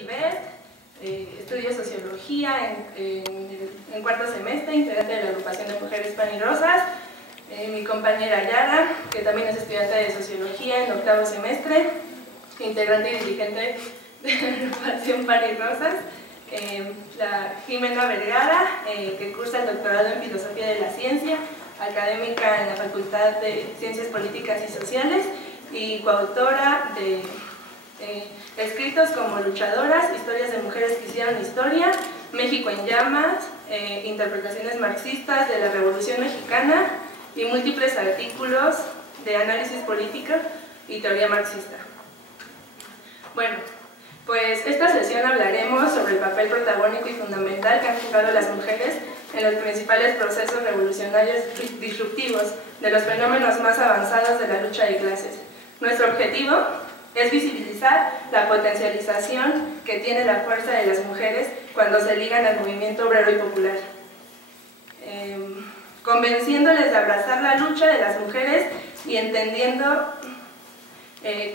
Ivette, estudio Sociología en cuarto semestre, integrante de la agrupación de mujeres Pan y Rosas. Mi compañera Yara, que también es estudiante de Sociología en octavo semestre, integrante y dirigente de la agrupación Pan y Rosas. La Jimena Vergara, que cursa el doctorado en Filosofía de la Ciencia, académica en la Facultad de Ciencias Políticas y Sociales y coautora de escritos como Luchadoras, Historias de Mujeres que Hicieron Historia, México en Llamas, Interpretaciones Marxistas de la Revolución Mexicana y múltiples artículos de análisis político y teoría marxista. Bueno, pues esta sesión hablaremos sobre el papel protagónico y fundamental que han jugado las mujeres en los principales procesos revolucionarios disruptivos de los fenómenos más avanzados de la lucha de clases. Nuestro objetivo es visibilizar la potencialización que tiene la fuerza de las mujeres cuando se ligan al movimiento obrero y popular, convenciéndoles de abrazar la lucha de las mujeres y entendiendo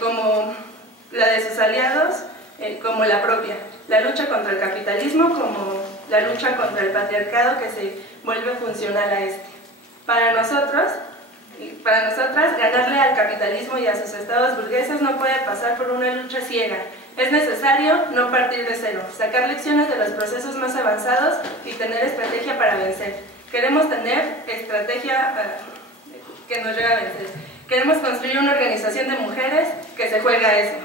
como la de sus aliados como la propia, la lucha contra el capitalismo como la lucha contra el patriarcado que se vuelve funcional a este. Para nosotras, ganarle al capitalismo y a sus estados burgueses no puede pasar por una lucha ciega. Es necesario no partir de cero, sacar lecciones de los procesos más avanzados y tener estrategia para vencer. Queremos tener estrategia que nos lleve a vencer. Queremos construir una organización de mujeres que se juegue a eso.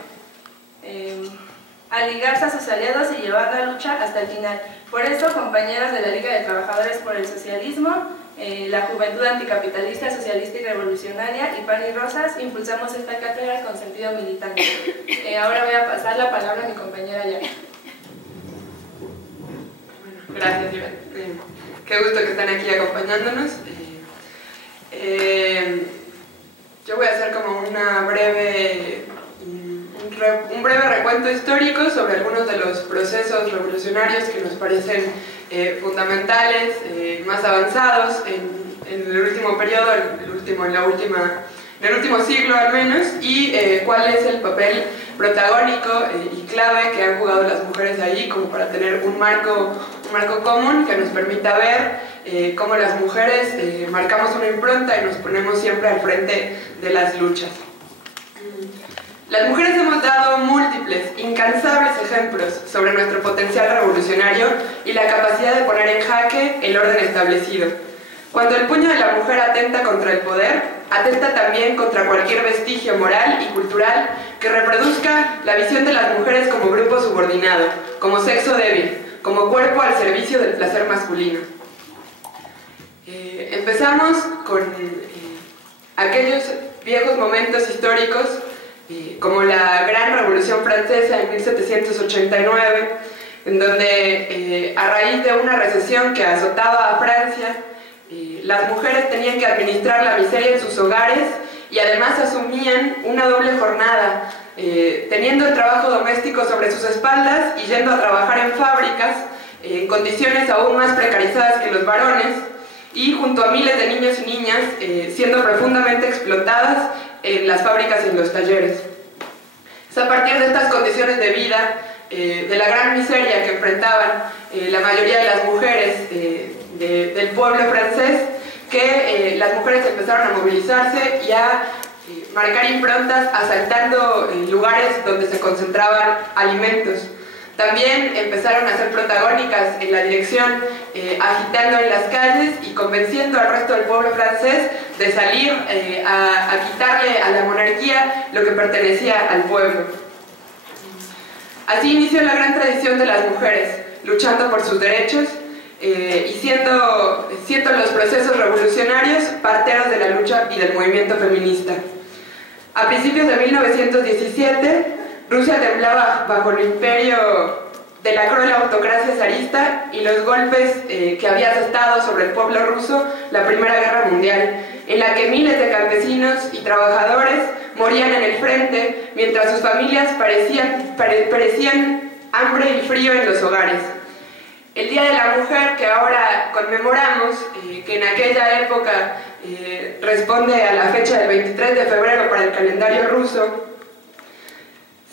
A ligarse a sus aliados y llevar la lucha hasta el final. Por eso, compañeras de la Liga de Trabajadores por el Socialismo, la Juventud Anticapitalista, Socialista y Revolucionaria y Pan y Rosas, impulsamos esta cátedra con sentido militante. Ahora voy a pasar la palabra a mi compañera Yara. Bueno, gracias, Iván. Qué gusto que están aquí acompañándonos. Yo voy a hacer como un breve recuento histórico sobre algunos de los procesos revolucionarios que nos parecen fundamentales, más avanzados en el último periodo, en el último siglo al menos, y cuál es el papel protagónico y clave que han jugado las mujeres ahí, como para tener un marco común que nos permita ver cómo las mujeres marcamos una impronta y nos ponemos siempre al frente de las luchas. Las mujeres hemos dado múltiples, incansables ejemplos sobre nuestro potencial revolucionario y la capacidad de poner en jaque el orden establecido. Cuando el puño de la mujer atenta contra el poder, atenta también contra cualquier vestigio moral y cultural que reproduzca la visión de las mujeres como grupo subordinado, como sexo débil, como cuerpo al servicio del placer masculino. Empezamos con aquellos viejos momentos históricos como la Gran Revolución Francesa en 1789, en donde a raíz de una recesión que azotaba a Francia, las mujeres tenían que administrar la miseria en sus hogares y además asumían una doble jornada, teniendo el trabajo doméstico sobre sus espaldas y yendo a trabajar en fábricas en condiciones aún más precarizadas que los varones, y junto a miles de niños y niñas siendo profundamente explotadas en las fábricas y en los talleres. Es a partir de estas condiciones de vida, de la gran miseria que enfrentaban la mayoría de las mujeres del pueblo francés, que las mujeres empezaron a movilizarse y a marcar improntas asaltando lugares donde se concentraban alimentos. También empezaron a ser protagónicas en la dirección, agitando en las calles y convenciendo al resto del pueblo francés de salir a quitarle a la monarquía lo que pertenecía al pueblo. Así inició la gran tradición de las mujeres, luchando por sus derechos y siendo los procesos revolucionarios parteros de la lucha y del movimiento feminista. A principios de 1917, Rusia temblaba bajo el imperio de la cruel autocracia zarista y los golpes que había asestado sobre el pueblo ruso la Primera Guerra Mundial, en la que miles de campesinos y trabajadores morían en el frente, mientras sus familias perecían hambre y frío en los hogares. El Día de la Mujer, que ahora conmemoramos, que en aquella época responde a la fecha del 23 de febrero para el calendario ruso,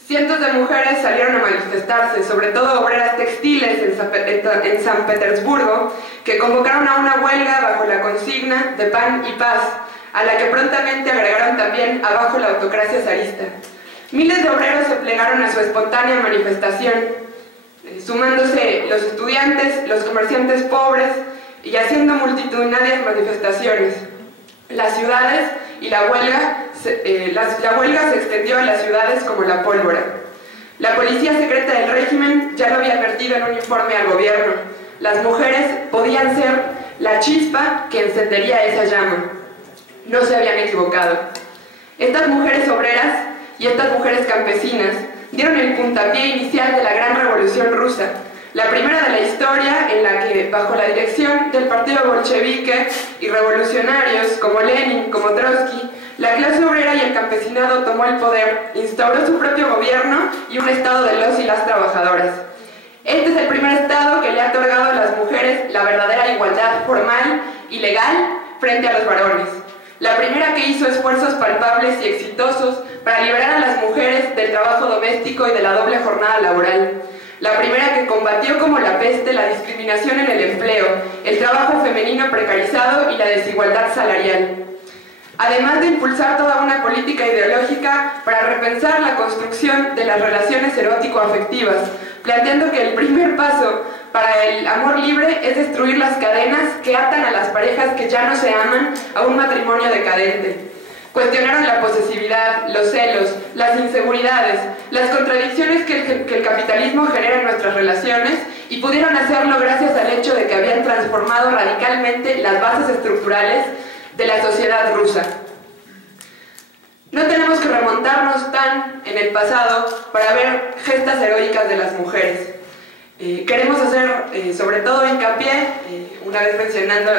Cientos de mujeres salieron a manifestarse, sobre todo obreras textiles en San Petersburgo, que convocaron a una huelga bajo la consigna de pan y paz, a la que prontamente agregaron también abajo la autocracia zarista. Miles de obreros se plegaron a su espontánea manifestación, sumándose los estudiantes, los comerciantes pobres y haciendo multitudinarias manifestaciones. Las ciudades y la huelga se extendió a las ciudades como la pólvora. La policía secreta del régimen ya lo había advertido en un informe al gobierno. Las mujeres podían ser la chispa que encendería esa llama. No se habían equivocado. Estas mujeres obreras y estas mujeres campesinas dieron el puntapié inicial de la gran revolución rusa, la primera de la historia en la que, bajo la dirección del partido bolchevique y revolucionarios como Lenin, como Trotsky, la clase obrera y el campesinado tomó el poder, instauró su propio gobierno y un estado de los y las trabajadoras. Este es el primer estado que le ha otorgado a las mujeres la verdadera igualdad formal y legal frente a los varones. La primera que hizo esfuerzos palpables y exitosos para liberar a las mujeres del trabajo doméstico y de la doble jornada laboral. La primera que combatió como la peste la discriminación en el empleo, el trabajo femenino precarizado y la desigualdad salarial. Además de impulsar toda una política ideológica para repensar la construcción de las relaciones erótico-afectivas, planteando que el primer paso para el amor libre es destruir las cadenas que atan a las parejas que ya no se aman a un matrimonio decadente. Cuestionaron la posesividad, los celos, las inseguridades, las contradicciones que el capitalismo genera en nuestras relaciones y pudieron hacerlo gracias al hecho de que habían transformado radicalmente las bases estructurales de la sociedad rusa. No tenemos que remontarnos tan en el pasado para ver gestas heroicas de las mujeres. Queremos hacer sobre todo hincapié, una vez mencionando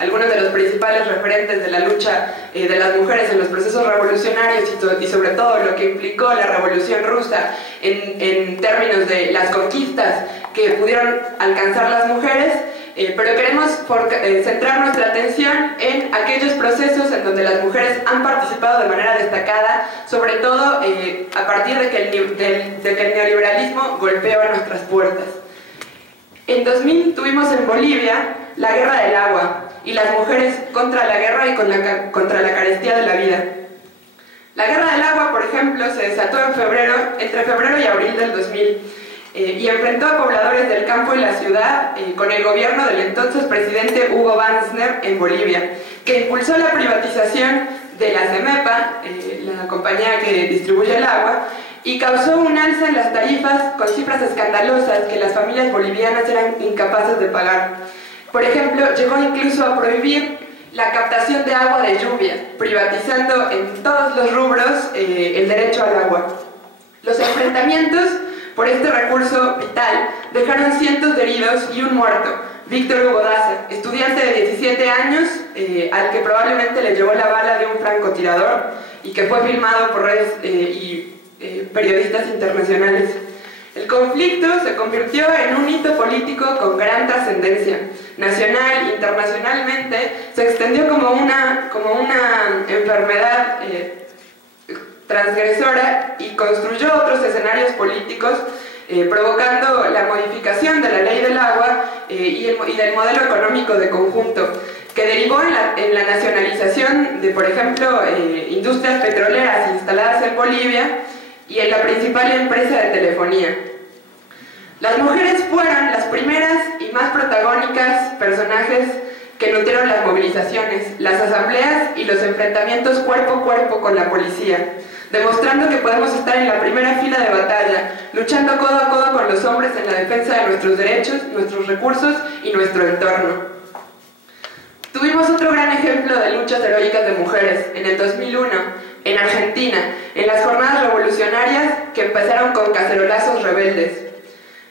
algunos de los principales referentes de la lucha de las mujeres en los procesos revolucionarios y sobre todo lo que implicó la Revolución Rusa en términos de las conquistas que pudieron alcanzar las mujeres, pero queremos centrar nuestra atención en aquellos procesos en donde las mujeres han participado de manera destacada, sobre todo a partir de que el neoliberalismo golpeó a nuestras puertas. En 2000 tuvimos en Bolivia la Guerra del Agua y las mujeres contra la guerra y contra la carestía de la vida. La Guerra del Agua, por ejemplo, se desató entre febrero y abril del 2000 y enfrentó a pobladores del campo y la ciudad con el gobierno del entonces presidente Hugo Banzner en Bolivia, que impulsó la privatización de la CEMEPA, la compañía que distribuye el agua, y causó un alza en las tarifas con cifras escandalosas que las familias bolivianas eran incapaces de pagar. Por ejemplo, llegó incluso a prohibir la captación de agua de lluvia, privatizando en todos los rubros el derecho al agua. Los enfrentamientos por este recurso vital dejaron cientos de heridos y un muerto, Víctor Hugo Daza, estudiante de 17 años, al que probablemente le llevó la bala de un francotirador y que fue filmado por redes y periodistas internacionales. El conflicto se convirtió en un hito político con gran trascendencia. Nacional, internacionalmente, se extendió como una enfermedad transgresora y construyó otros escenarios políticos, provocando la modificación de la ley del agua y del modelo económico de conjunto, que derivó en la nacionalización de, por ejemplo, industrias petroleras instaladas en Bolivia y en la principal empresa de telefonía. Las mujeres fueron las primeras y más protagónicas personajes que nutrieron las movilizaciones, las asambleas y los enfrentamientos cuerpo a cuerpo con la policía, demostrando que podemos estar en la primera fila de batalla, luchando codo a codo con los hombres en la defensa de nuestros derechos, nuestros recursos y nuestro entorno. Tuvimos otro gran ejemplo de luchas heroicas de mujeres en el 2001, en Argentina, en las jornadas revolucionarias que empezaron con cacerolazos rebeldes.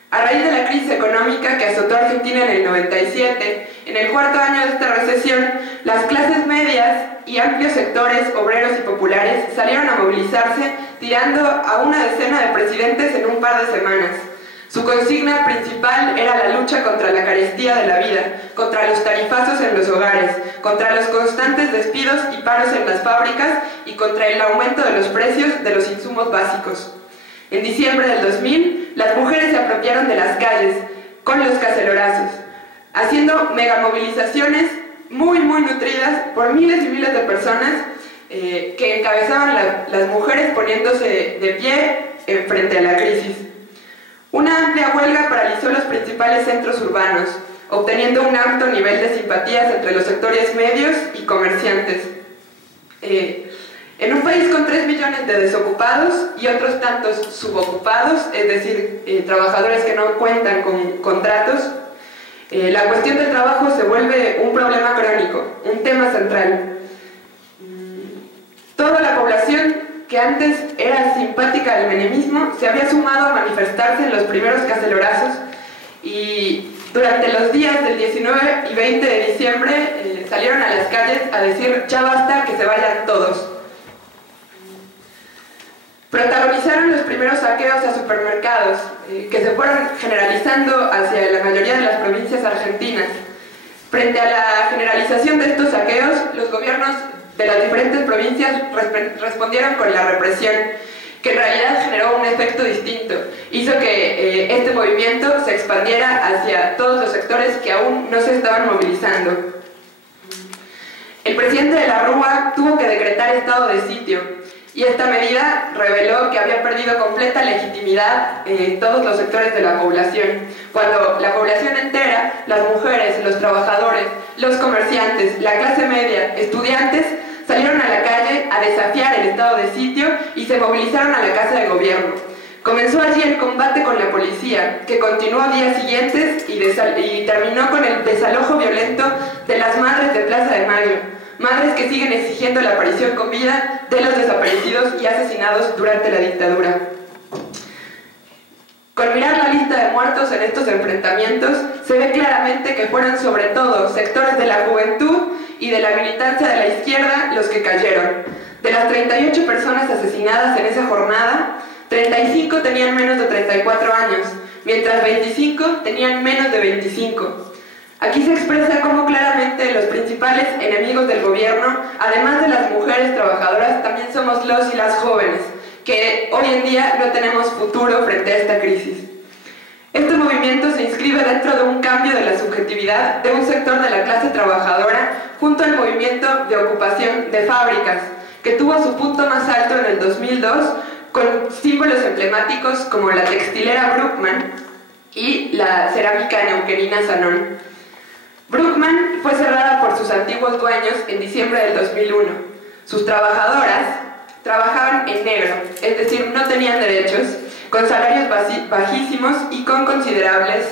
A raíz de la crisis económica que azotó a Argentina en el 97, en el cuarto año de esta recesión, las clases medias y amplios sectores obreros y populares salieron a movilizarse tirando a una decena de presidentes en un par de semanas. Su consigna principal era la lucha contra la carestía de la vida, contra los tarifazos en los hogares, contra los constantes despidos y paros en las fábricas y contra el aumento de los precios de los insumos básicos. En diciembre del 2000, las mujeres se apropiaron de las calles con los cacelorazos, haciendo megamovilizaciones muy nutridas por miles y miles de personas que encabezaban las mujeres poniéndose de pie frente a la crisis. Una amplia huelga paralizó los principales centros urbanos, obteniendo un alto nivel de simpatías entre los sectores medios y comerciantes. En un país con 3 millones de desocupados y otros tantos subocupados, es decir, trabajadores que no cuentan con contratos, la cuestión del trabajo se vuelve un problema crónico, un tema central. Toda la población que antes era simpática al menemismo se había sumado a manifestarse en los primeros cacelorazos y durante los días del 19 y 20 de diciembre salieron a las calles a decir ya basta, que se vayan todos. Protagonizaron los primeros saqueos a supermercados que se fueron generalizando hacia la mayoría de las provincias argentinas. Frente a la generalización de estos saqueos, los gobiernos de las diferentes provincias respondieron con la represión, que en realidad generó un efecto distinto. Hizo que este movimiento se expandiera hacia todos los sectores que aún no se estaban movilizando. El presidente de la Rúa tuvo que decretar estado de sitio, y esta medida reveló que había perdido completa legitimidad en todos los sectores de la población, cuando la población entera, las mujeres, los trabajadores, los comerciantes, la clase media, estudiantes, salieron a la calle a desafiar el estado de sitio y se movilizaron a la Casa de Gobierno. Comenzó allí el combate con la policía, que continuó a días siguientes y terminó con el desalojo violento de las madres de Plaza de Mayo. Madres que siguen exigiendo la aparición con vida de los desaparecidos y asesinados durante la dictadura. Con mirar la lista de muertos en estos enfrentamientos, se ve claramente que fueron sobre todo sectores de la juventud y de la militancia de la izquierda los que cayeron. De las 38 personas asesinadas en esa jornada, 35 tenían menos de 34 años, mientras 25 tenían menos de 25. Aquí se expresa cómo claramente los principales enemigos del gobierno, además de las mujeres trabajadoras, también somos los y las jóvenes, que hoy en día no tenemos futuro frente a esta crisis. Este movimiento se inscribe dentro de un cambio de la subjetividad de un sector de la clase trabajadora junto al movimiento de ocupación de fábricas, que tuvo su punto más alto en el 2002 con símbolos emblemáticos como la textilera Bruckmann y la cerámica neuquenina Sanón. Bruckmann fue cerrada por sus antiguos dueños en diciembre del 2001. Sus trabajadoras trabajaban en negro, es decir, no tenían derechos, con salarios bajísimos y con considerables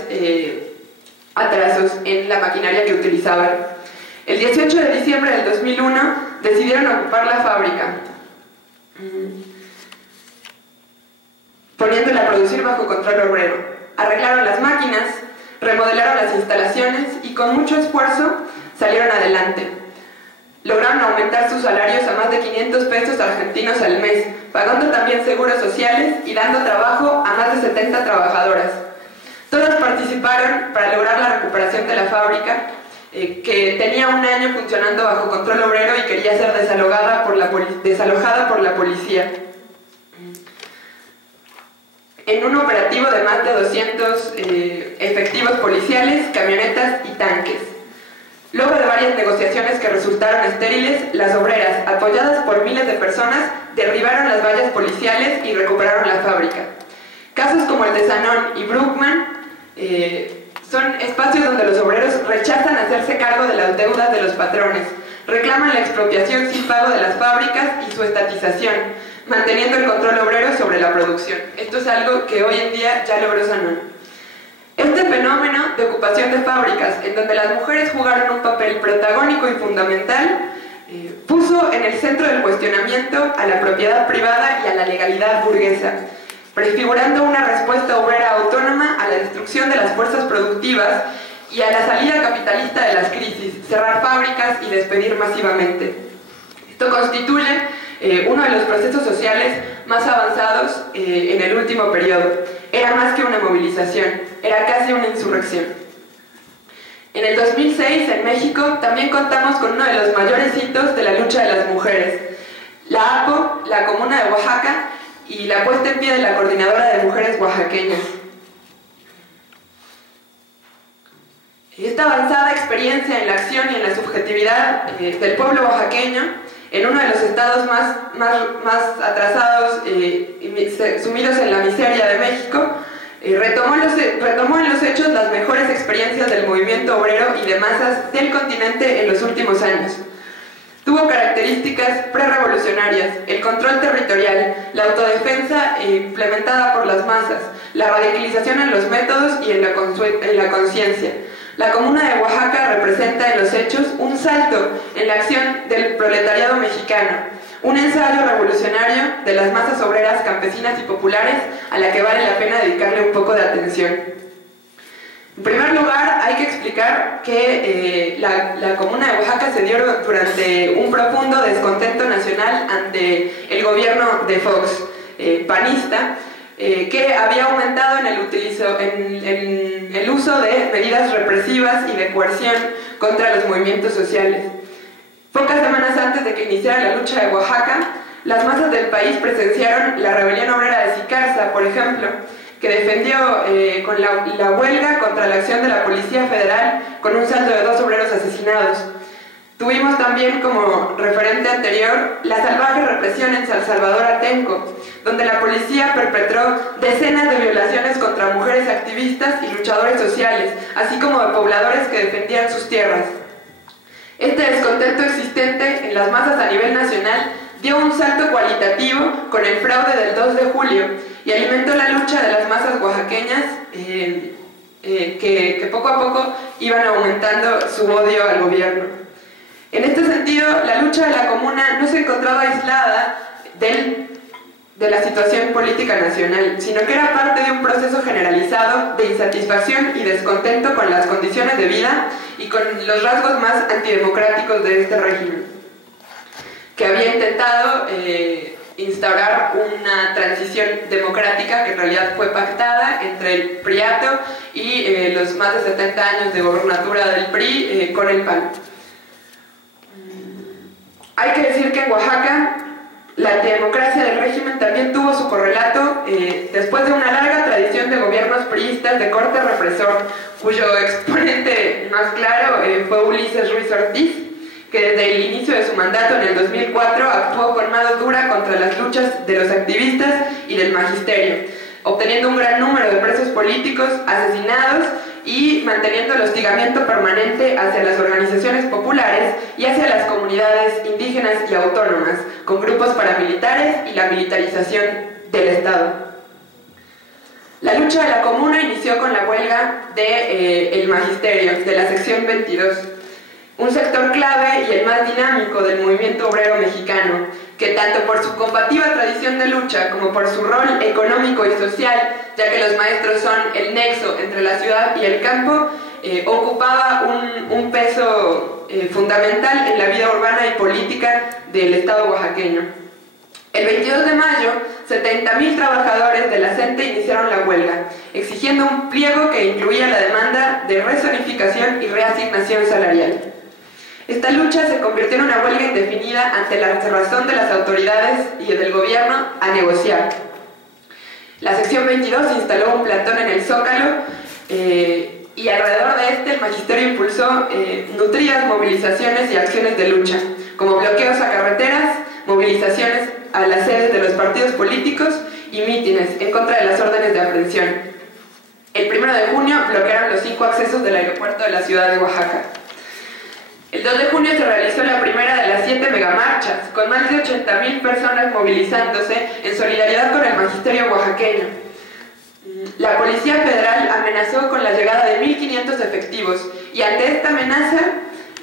atrasos en la maquinaria que utilizaban. El 18 de diciembre del 2001 decidieron ocupar la fábrica, poniéndola a producir bajo control obrero. Arreglaron las máquinas, remodelaron las instalaciones y con mucho esfuerzo salieron adelante. Lograron aumentar sus salarios a más de 500 pesos argentinos al mes, pagando también seguros sociales y dando trabajo a más de 70 trabajadoras. Todas participaron para lograr la recuperación de la fábrica, que tenía un año funcionando bajo control obrero y quería ser desalojada por la policía. En un operativo de más de 200 efectivos policiales, camionetas y tanques. Luego de varias negociaciones que resultaron estériles, las obreras, apoyadas por miles de personas, derribaron las vallas policiales y recuperaron la fábrica. Casos como el de Sanón y Bruckmann son espacios donde los obreros rechazan hacerse cargo de las deudas de los patrones, reclaman la expropiación sin pago de las fábricas y su estatización, manteniendo el control obrero sobre la producción. Esto es algo que hoy en día ya logró Sanón. Este fenómeno de ocupación de fábricas, en donde las mujeres jugaron un papel protagónico y fundamental, puso en el centro del cuestionamiento a la propiedad privada y a la legalidad burguesa, prefigurando una respuesta obrera autónoma a la destrucción de las fuerzas productivas y a la salida capitalista de las crisis, cerrar fábricas y despedir masivamente. Esto constituye uno de los procesos sociales más avanzados en el último periodo. Era más que una movilización, era casi una insurrección. En el 2006, en México, también contamos con uno de los mayores hitos de la lucha de las mujeres. La APO, la Comuna de Oaxaca, y la puesta en pie de la Coordinadora de Mujeres Oaxaqueñas. Esta avanzada experiencia en la acción y en la subjetividad del pueblo oaxaqueño, en uno de los estados más atrasados, sumidos en la miseria de México, retomó en los hechos las mejores experiencias del movimiento obrero y de masas del continente en los últimos años. Tuvo características prerevolucionarias, el control territorial, la autodefensa implementada por las masas, la radicalización en los métodos y en la conciencia. La Comuna de Oaxaca representa en los hechos un salto en la acción del proletariado mexicano, un ensayo revolucionario de las masas obreras, campesinas y populares a la que vale la pena dedicarle un poco de atención. En primer lugar, hay que explicar que la Comuna de Oaxaca se dio durante un profundo descontento nacional ante el gobierno de Fox, panista, que había aumentado en el uso de medidas represivas y de coerción contra los movimientos sociales. Pocas semanas antes de que iniciara la lucha de Oaxaca, las masas del país presenciaron la rebelión obrera de Sicarza, por ejemplo, que defendió con la huelga contra la acción de la Policía Federal con un saldo de 2 obreros asesinados. Tuvimos también como referente anterior la salvaje represión en San Salvador Atenco, donde la policía perpetró decenas de violaciones contra mujeres activistas y luchadores sociales, así como de pobladores que defendían sus tierras. Este descontento existente en las masas a nivel nacional dio un salto cualitativo con el fraude del 2 de julio y alimentó la lucha de las masas oaxaqueñas que poco a poco iban aumentando su odio al gobierno. En este sentido, la lucha de la Comuna no se encontraba aislada de la situación política nacional, sino que era parte de un proceso generalizado de insatisfacción y descontento con las condiciones de vida y con los rasgos más antidemocráticos de este régimen, que había intentado instaurar una transición democrática que en realidad fue pactada entre el PRIATO y los más de 70 años de gobernatura del PRI con el PAN. Hay que decir que en Oaxaca la antidemocracia del régimen también tuvo su correlato después de una larga tradición de gobiernos priistas de corte represor, cuyo exponente más claro fue Ulises Ruiz Ortiz, que desde el inicio de su mandato en el 2004 actuó con mano dura contra las luchas de los activistas y del magisterio, obteniendo un gran número de presos políticos, asesinados y manteniendo el hostigamiento permanente hacia las organizaciones populares y hacia las comunidades indígenas y autónomas, con grupos paramilitares y la militarización del Estado. La lucha de la Comuna inició con la huelga del magisterio, de la sección 22, un sector clave y el más dinámico del movimiento obrero mexicano, que tanto por su combativa tradición de lucha como por su rol económico y social, ya que los maestros son el nexo entre la ciudad y el campo, ocupaba un peso fundamental en la vida urbana y política del Estado oaxaqueño. El 22 de mayo, 70.000 trabajadores de la CENTE iniciaron la huelga, exigiendo un pliego que incluía la demanda de rezonificación y reasignación salarial. Esta lucha se convirtió en una huelga indefinida ante la cerrazón de las autoridades y del gobierno a negociar. La sección 22 instaló un plantón en el Zócalo y alrededor de este el magisterio impulsó nutridas movilizaciones y acciones de lucha, como bloqueos a carreteras, movilizaciones a las sedes de los partidos políticos y mítines en contra de las órdenes de aprehensión. El 1 de junio bloquearon los 5 accesos del aeropuerto de la ciudad de Oaxaca. El 2 de junio se realizó la primera de las 7 megamarchas, con más de 80.000 personas movilizándose en solidaridad con el magisterio oaxaqueño. La Policía Federal amenazó con la llegada de 1.500 efectivos y ante esta amenaza,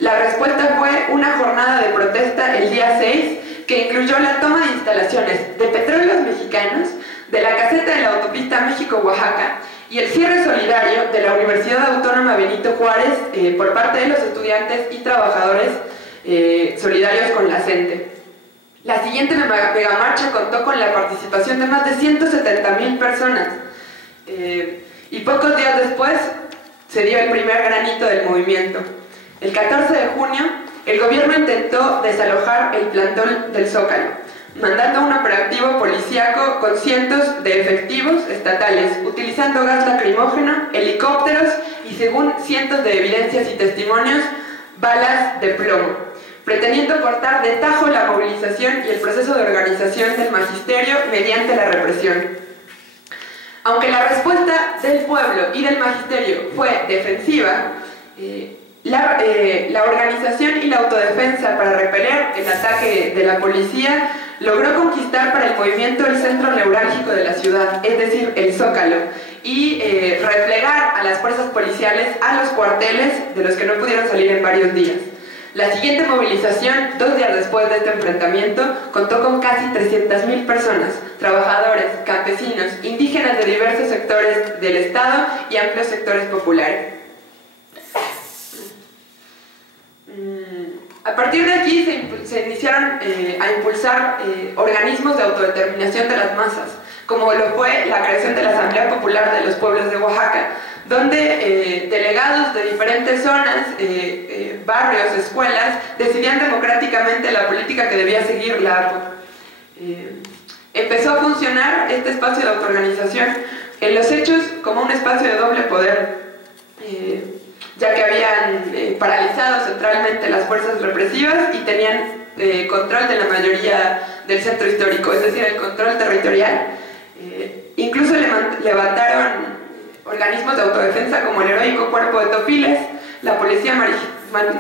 la respuesta fue una jornada de protesta el día 6 que incluyó la toma de instalaciones de Petróleos Mexicanos, de la caseta de la autopista México-Oaxaca y el cierre solidario de la Universidad Autónoma Benito Juárez por parte de los estudiantes y trabajadores solidarios con la CENTE. La siguiente megamarcha contó con la participación de más de 170.000 personas y pocos días después se dio el primer granito del movimiento. El 14 de junio, el gobierno intentó desalojar el plantón del Zócalo, mandando un operativo policíaco con cientos de efectivos estatales, utilizando gas lacrimógeno, helicópteros y, según cientos de evidencias y testimonios, balas de plomo, pretendiendo cortar de tajo la movilización y el proceso de organización del magisterio mediante la represión. Aunque la respuesta del pueblo y del magisterio fue defensiva, la organización y la autodefensa para repeler el ataque de la policía logró conquistar para el movimiento el centro neurálgico de la ciudad, es decir, el Zócalo, y replegar a las fuerzas policiales a los cuarteles de los que no pudieron salir en varios días. La siguiente movilización, 2 días después de este enfrentamiento, contó con casi 300.000 personas, trabajadores, campesinos, indígenas de diversos sectores del Estado y amplios sectores populares. A partir de aquí se iniciaron a impulsar organismos de autodeterminación de las masas, como lo fue la creación de la Asamblea Popular de los Pueblos de Oaxaca, donde delegados de diferentes zonas, barrios, escuelas, decidían democráticamente la política que debía seguir la APO. Empezó a funcionar este espacio de autoorganización en los hechos como un espacio de doble poder, ya que habían paralizado centralmente las fuerzas represivas y tenían control de la mayoría del centro histórico, es decir, el control territorial. Incluso levantaron organismos de autodefensa como el heroico Cuerpo de Topiles, la Policía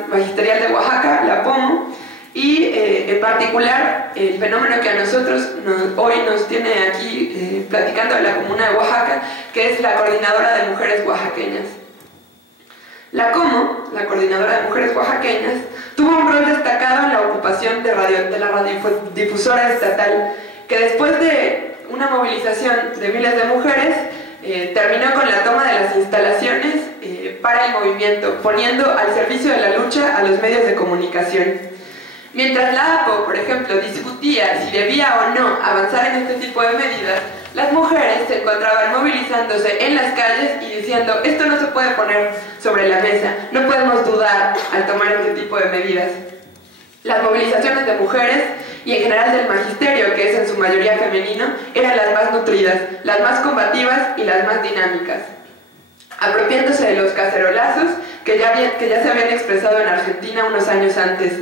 Magisterial de Oaxaca, la POMO, y en particular el fenómeno que a nosotros hoy nos tiene aquí platicando de la Comuna de Oaxaca, que es la Coordinadora de Mujeres Oaxaqueñas. La COMO, la Coordinadora de Mujeres Oaxaqueñas, tuvo un rol destacado en la ocupación de la radiodifusora estatal, que después de una movilización de miles de mujeres, terminó con la toma de las instalaciones para el movimiento, poniendo al servicio de la lucha a los medios de comunicación. Mientras la APO, por ejemplo, discutía si debía o no avanzar en este tipo de medidas, las mujeres se encontraban movilizándose en las calles y diciendo: esto no se puede poner sobre la mesa, no podemos dudar al tomar este tipo de medidas. Las movilizaciones de mujeres y en general del magisterio, que es en su mayoría femenino, eran las más nutridas, las más combativas y las más dinámicas, apropiándose de los cacerolazos que ya se habían expresado en Argentina unos años antes.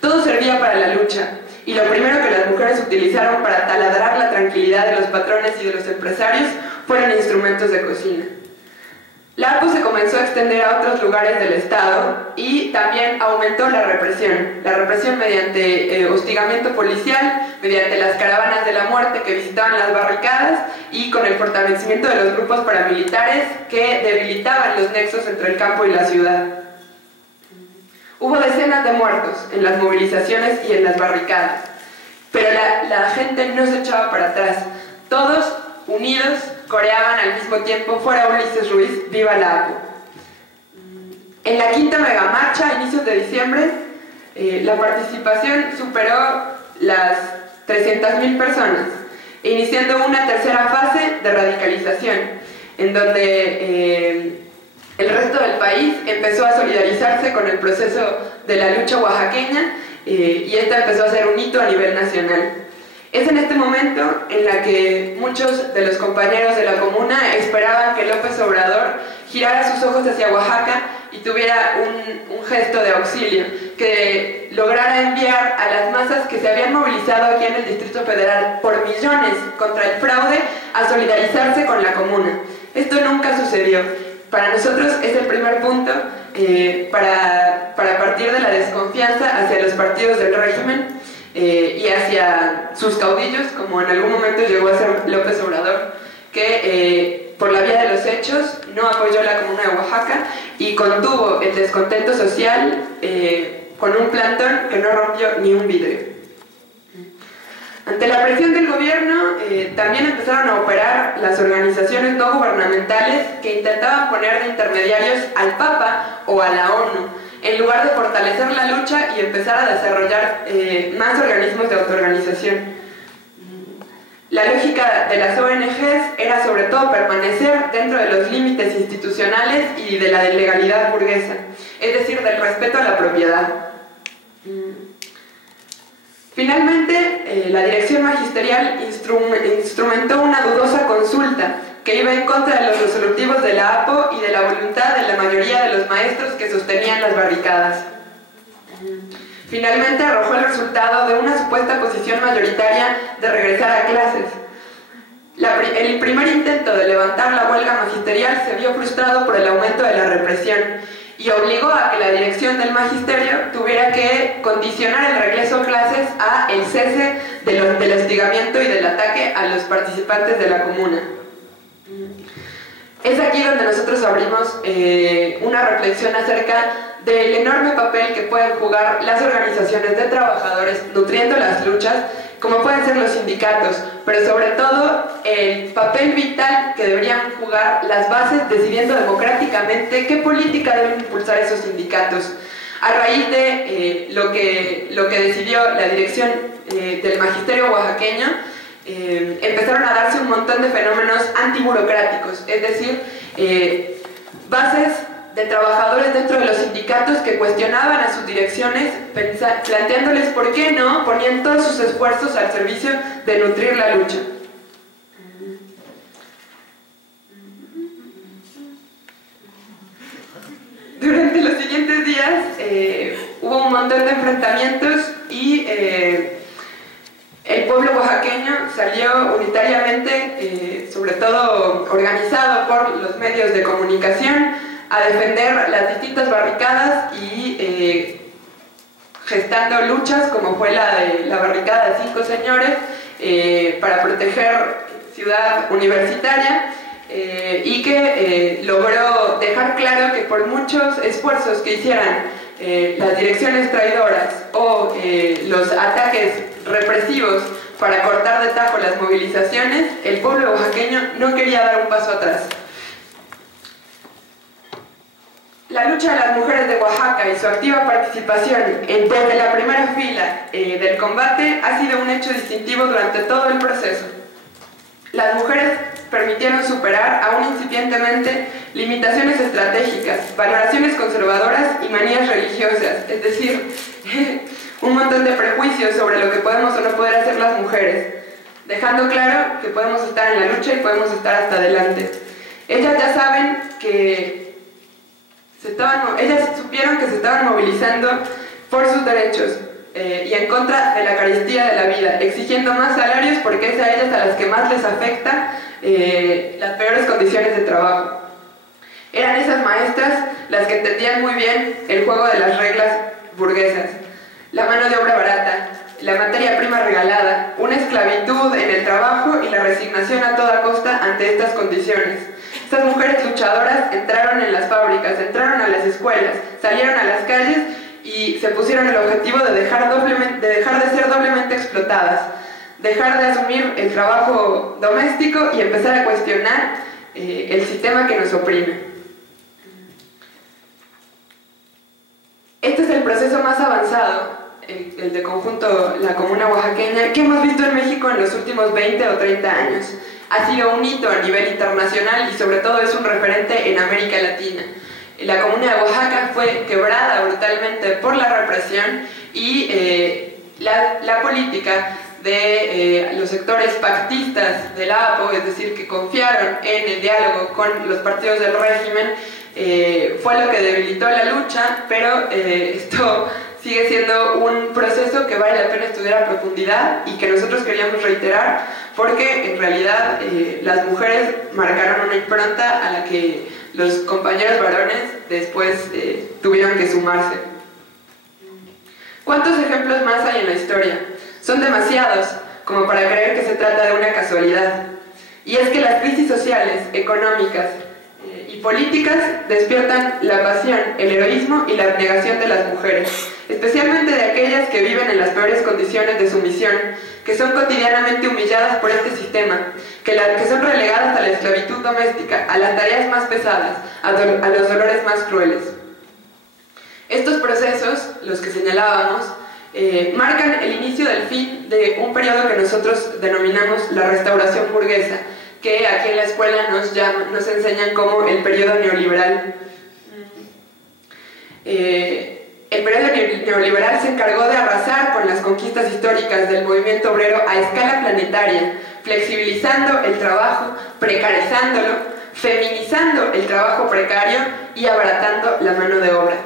Todo servía para la lucha, y lo primero que las mujeres utilizaron para taladrar la tranquilidad de los patrones y de los empresarios fueron instrumentos de cocina. La APO se comenzó a extender a otros lugares del Estado y también aumentó la represión mediante hostigamiento policial, mediante las caravanas de la muerte que visitaban las barricadas y con el fortalecimiento de los grupos paramilitares que debilitaban los nexos entre el campo y la ciudad. Hubo decenas de muertos en las movilizaciones y en las barricadas, pero la gente no se echaba para atrás. Todos, unidos, coreaban al mismo tiempo: fuera Ulises Ruiz, viva la APO. En la quinta megamarcha, a inicios de diciembre, la participación superó las 300.000 personas, iniciando una tercera fase de radicalización, en donde el resto del país empezó a solidarizarse con el proceso de la lucha oaxaqueña y esta empezó a ser un hito a nivel nacional. Es en este momento en la que muchos de los compañeros de la comuna esperaban que López Obrador girara sus ojos hacia Oaxaca y tuviera un gesto de auxilio, que lograra enviar a las masas que se habían movilizado aquí en el Distrito Federal por millones contra el fraude a solidarizarse con la comuna. Esto nunca sucedió. Para nosotros es el primer punto para partir de la desconfianza hacia los partidos del régimen y hacia sus caudillos, como en algún momento llegó a ser López Obrador, que por la vía de los hechos no apoyó la Comuna de Oaxaca y contuvo el descontento social con un plantón que no rompió ni un vidrio. Ante la presión del gobierno, también empezaron a operar las organizaciones no gubernamentales que intentaban poner de intermediarios al Papa o a la ONU, en lugar de fortalecer la lucha y empezar a desarrollar más organismos de autoorganización. La lógica de las ONGs era sobre todo permanecer dentro de los límites institucionales y de la legalidad burguesa, es decir, del respeto a la propiedad. Finalmente, la dirección magisterial instrumentó una dudosa consulta que iba en contra de los resolutivos de la APO y de la voluntad de la mayoría de los maestros que sostenían las barricadas. Finalmente arrojó el resultado de una supuesta posición mayoritaria de regresar a clases. El primer intento de levantar la huelga magisterial se vio frustrado por el aumento de la represión y obligó a que la dirección del magisterio tuviera que condicionar el regreso a clases a el cese del hostigamiento y del ataque a los participantes de la comuna. Es aquí donde nosotros abrimos una reflexión acerca del enorme papel que pueden jugar las organizaciones de trabajadores nutriendo las luchas, como pueden ser los sindicatos, pero sobre todo el papel vital que deberían jugar las bases decidiendo democráticamente qué política deben impulsar esos sindicatos. A raíz de lo que decidió la dirección del magisterio oaxaqueño, empezaron a darse un montón de fenómenos antiburocráticos, es decir, bases de trabajadores dentro de los sindicatos que cuestionaban a sus direcciones, planteándoles por qué no ponían todos sus esfuerzos al servicio de nutrir la lucha. Durante los siguientes días hubo un montón de enfrentamientos y el pueblo oaxaqueño salió unitariamente, sobre todo organizado por los medios de comunicación, a defender las distintas barricadas y gestando luchas como fue la de la barricada de 5 señores para proteger Ciudad Universitaria y que logró dejar claro que por muchos esfuerzos que hicieran las direcciones traidoras o los ataques represivos para cortar de tajo las movilizaciones, el pueblo oaxaqueño no quería dar un paso atrás. La lucha de las mujeres de Oaxaca y su activa participación desde la primera fila del combate ha sido un hecho distintivo durante todo el proceso. Las mujeres permitieron superar, aún incipientemente, limitaciones estratégicas, valoraciones conservadoras y manías religiosas, es decir, un montón de prejuicios sobre lo que podemos o no poder hacer las mujeres, dejando claro que podemos estar en la lucha y podemos estar hasta adelante. Ellas ya saben que ellas supieron que se estaban movilizando por sus derechos y en contra de la carestía de la vida, exigiendo más salarios porque es a ellas a las que más les afecta las peores condiciones de trabajo. Eran esas maestras las que entendían muy bien el juego de las reglas burguesas, la mano de obra barata, la materia prima regalada, una esclavitud en el trabajo y la resignación a toda costa ante estas condiciones. Estas mujeres luchadoras entraron en las fábricas, entraron a las escuelas, salieron a las calles y se pusieron el objetivo de dejar de ser doblemente explotadas, dejar de asumir el trabajo doméstico y empezar a cuestionar el sistema que nos oprime. Este es el proceso más avanzado, el de conjunto la comuna oaxaqueña, que hemos visto en México en los últimos 20 o 30 años. Ha sido un hito a nivel internacional y sobre todo es un referente en América Latina. La comuna de Oaxaca fue quebrada brutalmente por la represión y la política de los sectores pactistas del APO, es decir, que confiaron en el diálogo con los partidos del régimen, fue lo que debilitó la lucha, pero esto sigue siendo un proceso que vale la pena estudiar a profundidad y que nosotros queríamos reiterar porque en realidad las mujeres marcaron una impronta a la que los compañeros varones después tuvieron que sumarse. ¿Cuántos ejemplos más hay en la historia? Son demasiados como para creer que se trata de una casualidad. Y es que las crisis sociales, económicas y políticas despiertan la pasión, el heroísmo y la abnegación de las mujeres, especialmente de aquellas que viven en las peores condiciones de sumisión, que son cotidianamente humilladas por este sistema, que son relegadas a la esclavitud doméstica, a las tareas más pesadas, a los dolores más crueles. Estos procesos, los que señalábamos, marcan el inicio del fin de un periodo que nosotros denominamos la restauración burguesa, que aquí en la escuela nos enseñan como el periodo neoliberal. el periodo neoliberal se encargó de arrasar con las conquistas históricas del movimiento obrero a escala planetaria, flexibilizando el trabajo, precarizándolo, feminizando el trabajo precario y abaratando la mano de obra.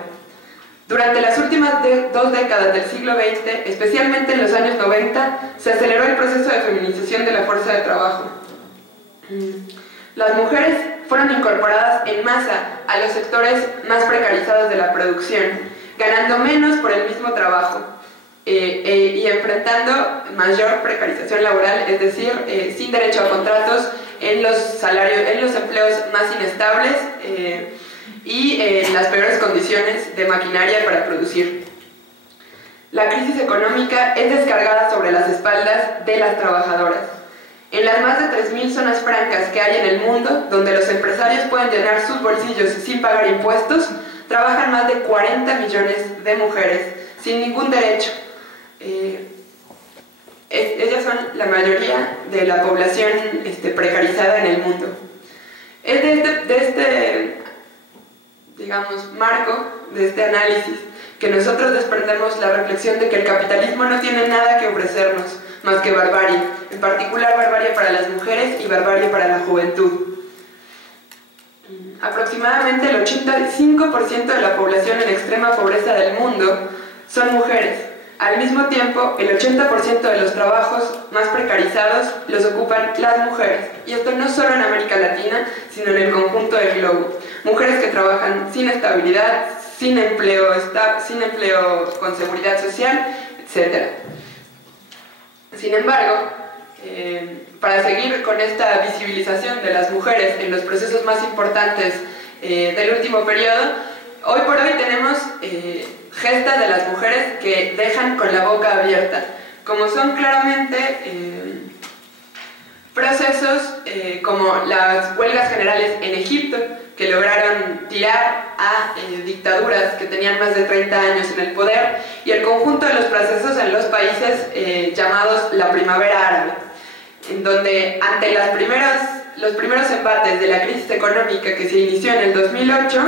Durante las últimas 2 décadas del siglo XX, especialmente en los años 90, se aceleró el proceso de feminización de la fuerza de trabajo. Las mujeres fueron incorporadas en masa a los sectores más precarizados de la producción, ganando menos por el mismo trabajo y enfrentando mayor precarización laboral, es decir, sin derecho a contratos en los empleos más inestables y en las peores condiciones de maquinaria para producir. La crisis económica es descargada sobre las espaldas de las trabajadoras. En las más de 3.000 zonas francas que hay en el mundo, donde los empresarios pueden llenar sus bolsillos sin pagar impuestos, trabajan más de 40 millones de mujeres sin ningún derecho. Ellas son la mayoría de la población precarizada en el mundo. Es de este digamos, marco, de este análisis, que nosotros desprendemos la reflexión de que el capitalismo no tiene nada que ofrecernos más que barbarie, en particular barbarie para las mujeres y barbarie para la juventud. Aproximadamente el 85% de la población en extrema pobreza del mundo son mujeres. Al mismo tiempo, el 80% de los trabajos más precarizados los ocupan las mujeres. Y esto no solo en América Latina, sino en el conjunto del globo. Mujeres que trabajan sin estabilidad, sin empleo con seguridad social, etc. Sin embargo, para seguir con esta visibilización de las mujeres en los procesos más importantes del último periodo, hoy por hoy tenemos gestas de las mujeres que dejan con la boca abierta, como son claramente procesos como las huelgas generales en Egipto, que lograron tirar a dictaduras que tenían más de 30 años en el poder, y el conjunto de los procesos en los países llamados la Primavera Árabe, en donde ante los primeros embates de la crisis económica que se inició en el 2008,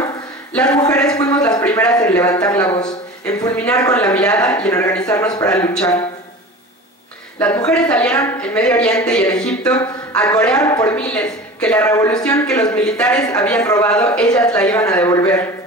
las mujeres fuimos las primeras en levantar la voz, en fulminar con la mirada y en organizarnos para luchar. Las mujeres salieron en Medio Oriente y en Egipto a corear por miles que la revolución que los militares habían robado, ellas la iban a devolver.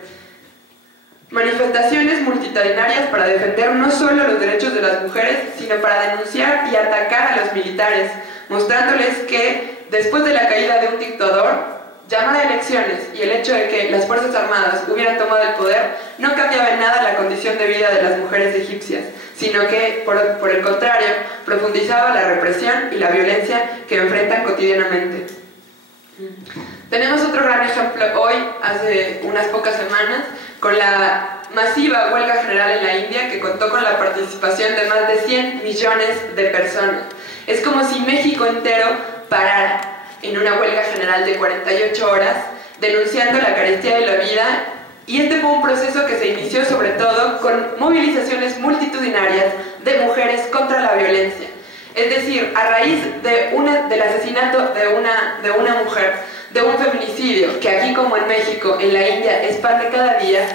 Manifestaciones multitudinarias para defender no solo los derechos de las mujeres, sino para denunciar y atacar a los militares, mostrándoles que después de la caída de un dictador, llamar a elecciones y el hecho de que las Fuerzas Armadas hubieran tomado el poder no cambiaba en nada la condición de vida de las mujeres egipcias, sino que, por el contrario, profundizaba la represión y la violencia que enfrentan cotidianamente. Tenemos otro gran ejemplo hoy, hace unas pocas semanas, con la masiva huelga general en la India, que contó con la participación de más de 100 millones de personas. Es como si México entero parara en una huelga general de 48 horas, denunciando la carestía de la vida, y este fue un proceso que se inició sobre todo con movilizaciones multitudinarias de mujeres contra la violencia. Es decir, a raíz del asesinato de una mujer, de un feminicidio, que aquí como en México, en la India, expande cada día,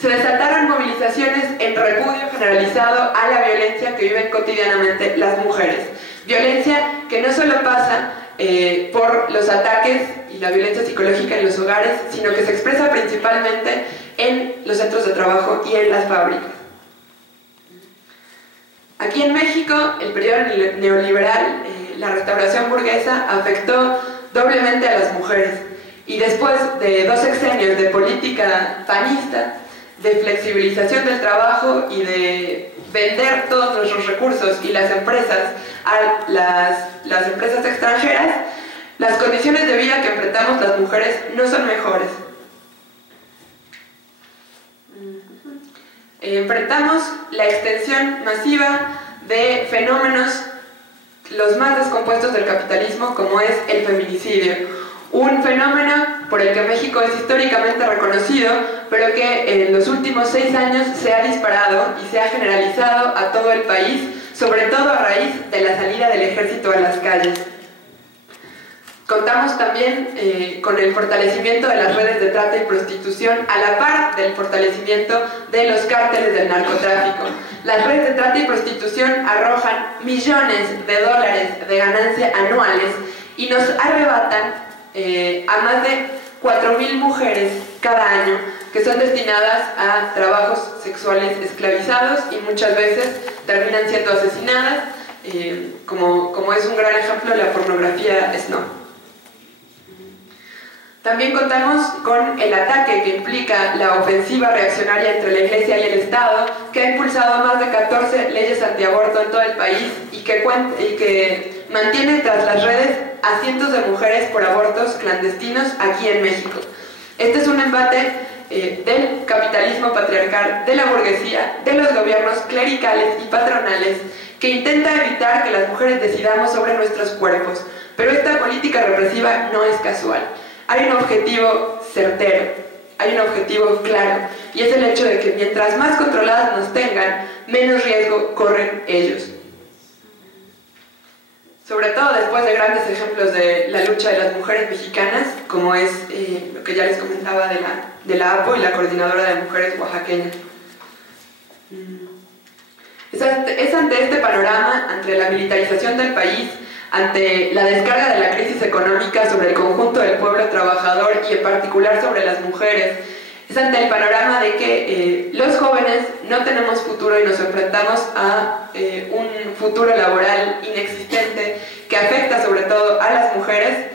se desataron movilizaciones en repudio generalizado a la violencia que viven cotidianamente las mujeres. Violencia que no solo pasa por los ataques y la violencia psicológica en los hogares, sino que se expresa principalmente en los centros de trabajo y en las fábricas. Aquí en México, el periodo neoliberal, la restauración burguesa, afectó doblemente a las mujeres, y después de 2 sexenios de política panista, de flexibilización del trabajo y de vender todos nuestros recursos y las empresas a las empresas extranjeras, las condiciones de vida que enfrentamos las mujeres no son mejores. Enfrentamos la extensión masiva de fenómenos los más descompuestos del capitalismo, como es el feminicidio, un fenómeno por el que México es históricamente reconocido, pero que en los últimos 6 años se ha disparado y se ha generalizado a todo el país, sobre todo a raíz de la salida del ejército a las calles. Contamos también con el fortalecimiento de las redes de trata y prostitución a la par del fortalecimiento de los cárteles del narcotráfico. Las redes de trata y prostitución arrojan millones de dólares de ganancia anuales y nos arrebatan a más de 4.000 mujeres cada año que son destinadas a trabajos sexuales esclavizados y muchas veces terminan siendo asesinadas, como es un gran ejemplo la pornografía snuff. También contamos con el ataque que implica la ofensiva reaccionaria entre la Iglesia y el Estado, que ha impulsado más de 14 leyes antiaborto en todo el país y que mantiene tras las redes a cientos de mujeres por abortos clandestinos aquí en México. Este es un embate del capitalismo patriarcal, de la burguesía, de los gobiernos clericales y patronales, que intenta evitar que las mujeres decidamos sobre nuestros cuerpos. Pero esta política represiva no es casual. Hay un objetivo certero, hay un objetivo claro, y es el hecho de que mientras más controladas nos tengan, menos riesgo corren ellos. Sobre todo después de grandes ejemplos de la lucha de las mujeres mexicanas, como es lo que ya les comentaba de la APO y la Coordinadora de Mujeres Oaxaqueñas. Es ante este panorama, ante la militarización del país, ante la descarga de la crisis económica sobre el conjunto del pueblo trabajador y en particular sobre las mujeres, es ante el panorama de que los jóvenes no tenemos futuro y nos enfrentamos a un futuro laboral inexistente que afecta sobre todo a las mujeres,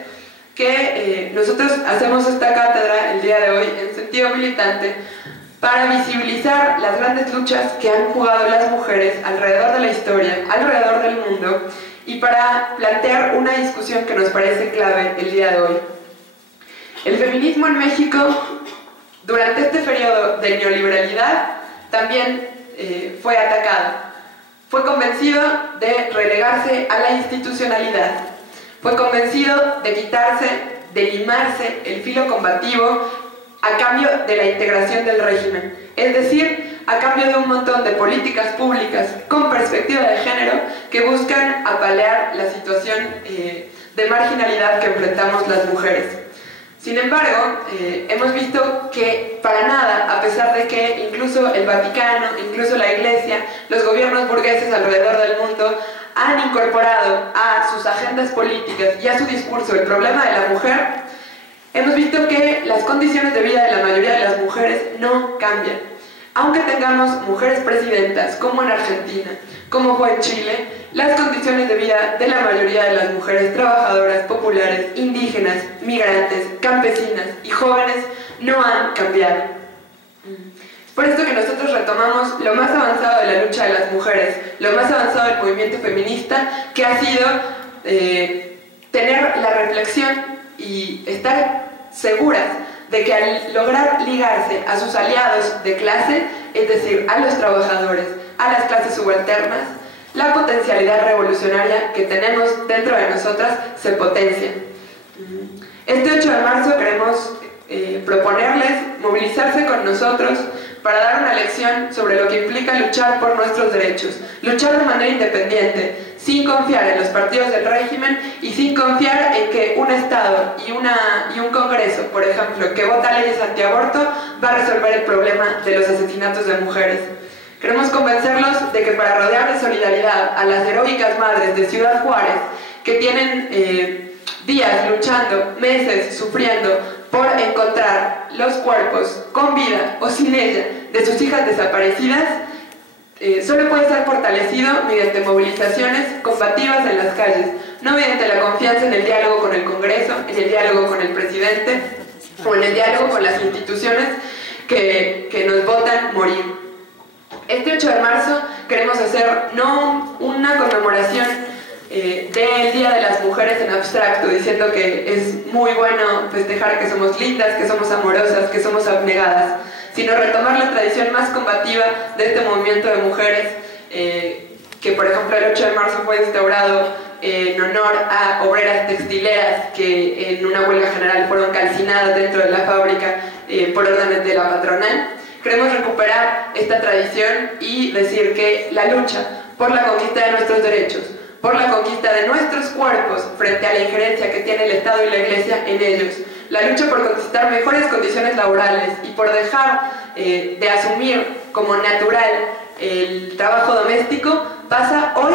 que nosotros hacemos esta cátedra el día de hoy en sentido militante para visibilizar las grandes luchas que han jugado las mujeres alrededor de la historia, alrededor del mundo, y para plantear una discusión que nos parece clave el día de hoy. El feminismo en México, durante este periodo de neoliberalidad, también fue atacado. Fue convencido de relegarse a la institucionalidad. Fue convencido de quitarse, de limarse el filo combativo a cambio de la integración del régimen. Es decir, a cambio de un montón de políticas públicas con perspectiva de género que buscan apalear la situación de marginalidad que enfrentamos las mujeres. Sin embargo, hemos visto que para nada, a pesar de que incluso el Vaticano, incluso la Iglesia, los gobiernos burgueses alrededor del mundo han incorporado a sus agendas políticas y a su discurso el problema de la mujer, hemos visto que las condiciones de vida de la mayoría de las mujeres no cambian. Aunque tengamos mujeres presidentas, como en Argentina, como fue en Chile, las condiciones de vida de la mayoría de las mujeres trabajadoras, populares, indígenas, migrantes, campesinas y jóvenes no han cambiado. Es por esto que nosotros retomamos lo más avanzado de la lucha de las mujeres, lo más avanzado del movimiento feminista, que ha sido tener la reflexión y estar seguras de que al lograr ligarse a sus aliados de clase, es decir, a los trabajadores, a las clases subalternas, la potencialidad revolucionaria que tenemos dentro de nosotras se potencia. Este 8 de marzo queremos proponerles movilizarse con nosotros para dar una lección sobre lo que implica luchar por nuestros derechos, luchar de manera independiente, sin confiar en los partidos del régimen y sin confiar en que un Estado y un Congreso, por ejemplo, que vota leyes antiaborto, va a resolver el problema de los asesinatos de mujeres. Queremos convencerlos de que para rodear de solidaridad a las heroicas madres de Ciudad Juárez, que tienen días luchando, meses sufriendo por encontrar los cuerpos con vida o sin ella de sus hijas desaparecidas, solo puede ser fortalecido mediante movilizaciones combativas en las calles, no mediante la confianza en el diálogo con el Congreso, en el diálogo con el presidente o en el diálogo con las instituciones que nos votan morir. Este 8 de marzo queremos hacer no una conmemoración del Día de las Mujeres en abstracto, diciendo que es muy bueno festejar que somos lindas, que somos amorosas, que somos abnegadas, sino retomar la tradición más combativa de este movimiento de mujeres, que por ejemplo el 8 de marzo fue instaurado en honor a obreras textileras que en una huelga general fueron calcinadas dentro de la fábrica por órdenes de la patronal. Queremos recuperar esta tradición y decir que la lucha por la conquista de nuestros derechos, por la conquista de nuestros cuerpos frente a la injerencia que tiene el Estado y la Iglesia en ellos. La lucha por conquistar mejores condiciones laborales y por dejar de asumir como natural el trabajo doméstico pasa hoy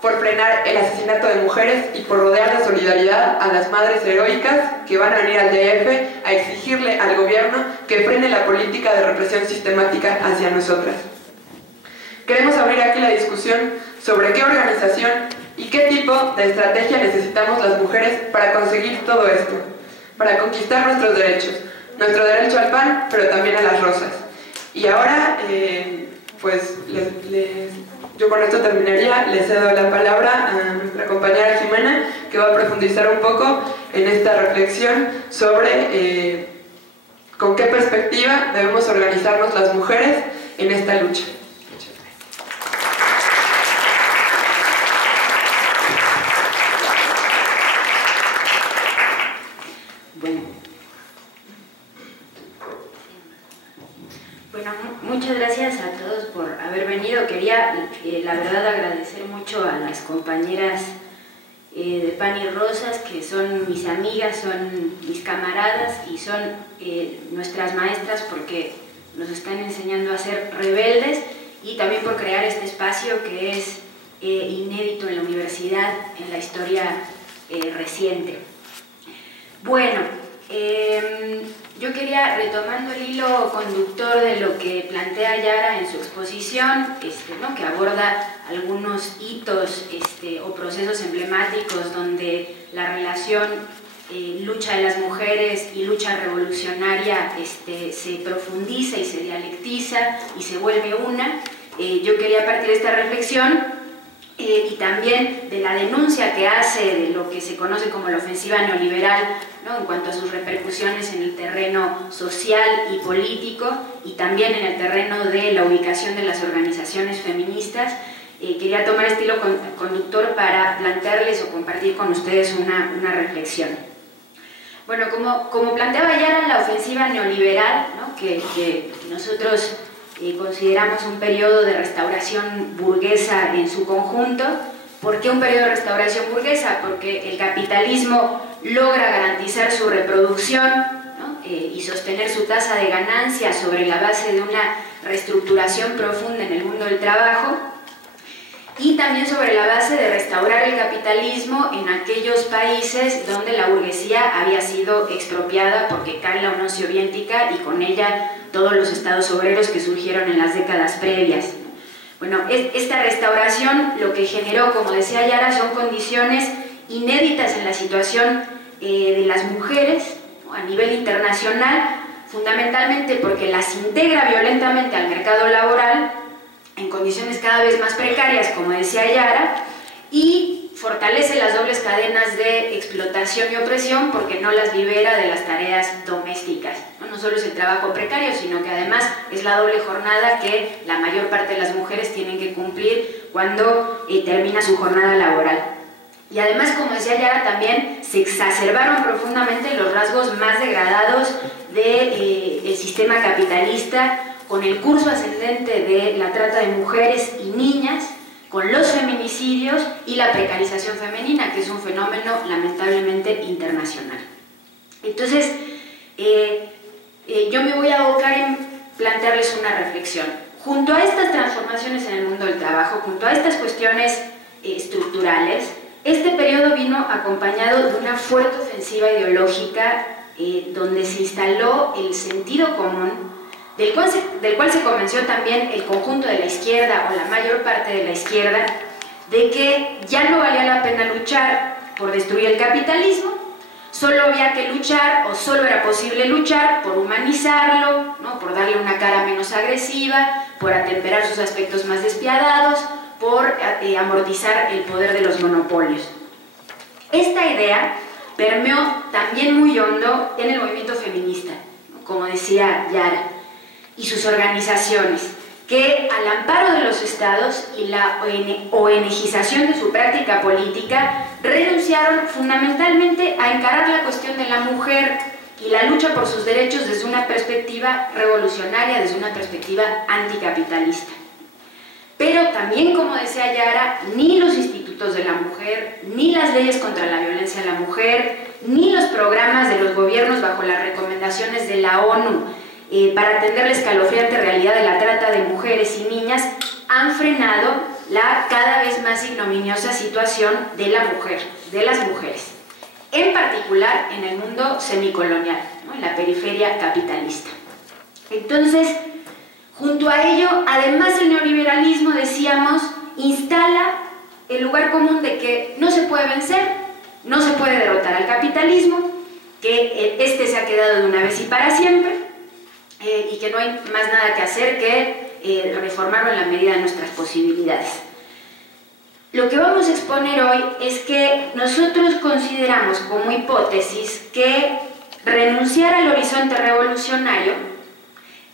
por frenar el asesinato de mujeres y por rodear de solidaridad a las madres heroicas que van a venir al DF a exigirle al gobierno que frene la política de represión sistemática hacia nosotras. Queremos abrir aquí la discusión sobre qué organización y qué tipo de estrategia necesitamos las mujeres para conseguir todo esto, para conquistar nuestros derechos, nuestro derecho al pan, pero también a las rosas. Y ahora, pues, yo con esto terminaría, le cedo la palabra a nuestra compañera Jimena, que va a profundizar un poco en esta reflexión sobre con qué perspectiva debemos organizarnos las mujeres en esta lucha. Bueno, muchas gracias a todos por haber venido. Quería, la verdad, agradecer mucho a las compañeras de Pan y Rosas, que son mis amigas, son mis camaradas y son nuestras maestras, porque nos están enseñando a ser rebeldes, y también por crear este espacio que es inédito en la universidad, en la historia reciente. Bueno, yo quería, retomando el hilo conductor de lo que plantea Yara en su exposición, ¿no?, que aborda algunos hitos o procesos emblemáticos donde la relación lucha de las mujeres y lucha revolucionaria se profundiza y se dialectiza y se vuelve una. Yo quería partir de esta reflexión y también de la denuncia que hace de lo que se conoce como la ofensiva neoliberal, ¿no?, en cuanto a sus repercusiones en el terreno social y político, y también en el terreno de la ubicación de las organizaciones feministas. Quería tomar este hilo conductor para plantearles o compartir con ustedes una reflexión. Bueno, como planteaba Yara, la ofensiva neoliberal, ¿no?, que nosotros consideramos un periodo de restauración burguesa en su conjunto. ¿Por qué un periodo de restauración burguesa? Porque el capitalismo logra garantizar su reproducción, ¿no?, y sostener su tasa de ganancia sobre la base de una reestructuración profunda en el mundo del trabajo, y también sobre la base de restaurar el capitalismo en aquellos países donde la burguesía había sido expropiada porque cae la Unión Soviética y con ella todos los estados obreros que surgieron en las décadas previas. Bueno, esta restauración lo que generó, como decía Yara, son condiciones inéditas en la situación de las mujeres, ¿no?, a nivel internacional, fundamentalmente porque las integra violentamente al mercado laboral en condiciones cada vez más precarias, como decía Yara, y fortalece las dobles cadenas de explotación y opresión porque no las libera de las tareas domésticas. No solo es el trabajo precario, sino que además es la doble jornada que la mayor parte de las mujeres tienen que cumplir cuando termina su jornada laboral. Y además, como decía Yara, también se exacerbaron profundamente los rasgos más degradados del sistema capitalista, con el curso ascendente de la trata de mujeres y niñas, con los feminicidios y la precarización femenina, que es un fenómeno lamentablemente internacional. Entonces, yo me voy a abocar en plantearles una reflexión. Junto a estas transformaciones en el mundo del trabajo, junto a estas cuestiones estructurales, este periodo vino acompañado de una fuerte ofensiva ideológica donde se instaló el sentido común, del cual se convenció también el conjunto de la izquierda o la mayor parte de la izquierda, de que ya no valía la pena luchar por destruir el capitalismo, solo había que luchar, o solo era posible luchar por humanizarlo, ¿no?, por darle una cara menos agresiva, por atemperar sus aspectos más despiadados, por amortizar el poder de los monopolios. Esta idea permeó también muy hondo en el movimiento feminista, ¿no?, como decía Yara, y sus organizaciones, que al amparo de los estados y la ONGización de su práctica política renunciaron fundamentalmente a encarar la cuestión de la mujer y la lucha por sus derechos desde una perspectiva revolucionaria, desde una perspectiva anticapitalista. Pero también, como decía Yara, ni los institutos institutos de la mujer, ni las leyes contra la violencia a la mujer, ni los programas de los gobiernos bajo las recomendaciones de la ONU para atender la escalofriante realidad de la trata de mujeres y niñas han frenado la cada vez más ignominiosa situación de la mujer, de las mujeres, en particular en el mundo semicolonial, ¿no?, en la periferia capitalista. Entonces, junto a ello, además el neoliberalismo, decíamos, instala el lugar común de que no se puede vencer, no se puede derrotar al capitalismo, que este se ha quedado de una vez y para siempre, y que no hay más nada que hacer que reformarlo en la medida de nuestras posibilidades. Lo que vamos a exponer hoy es que nosotros consideramos como hipótesis que renunciar al horizonte revolucionario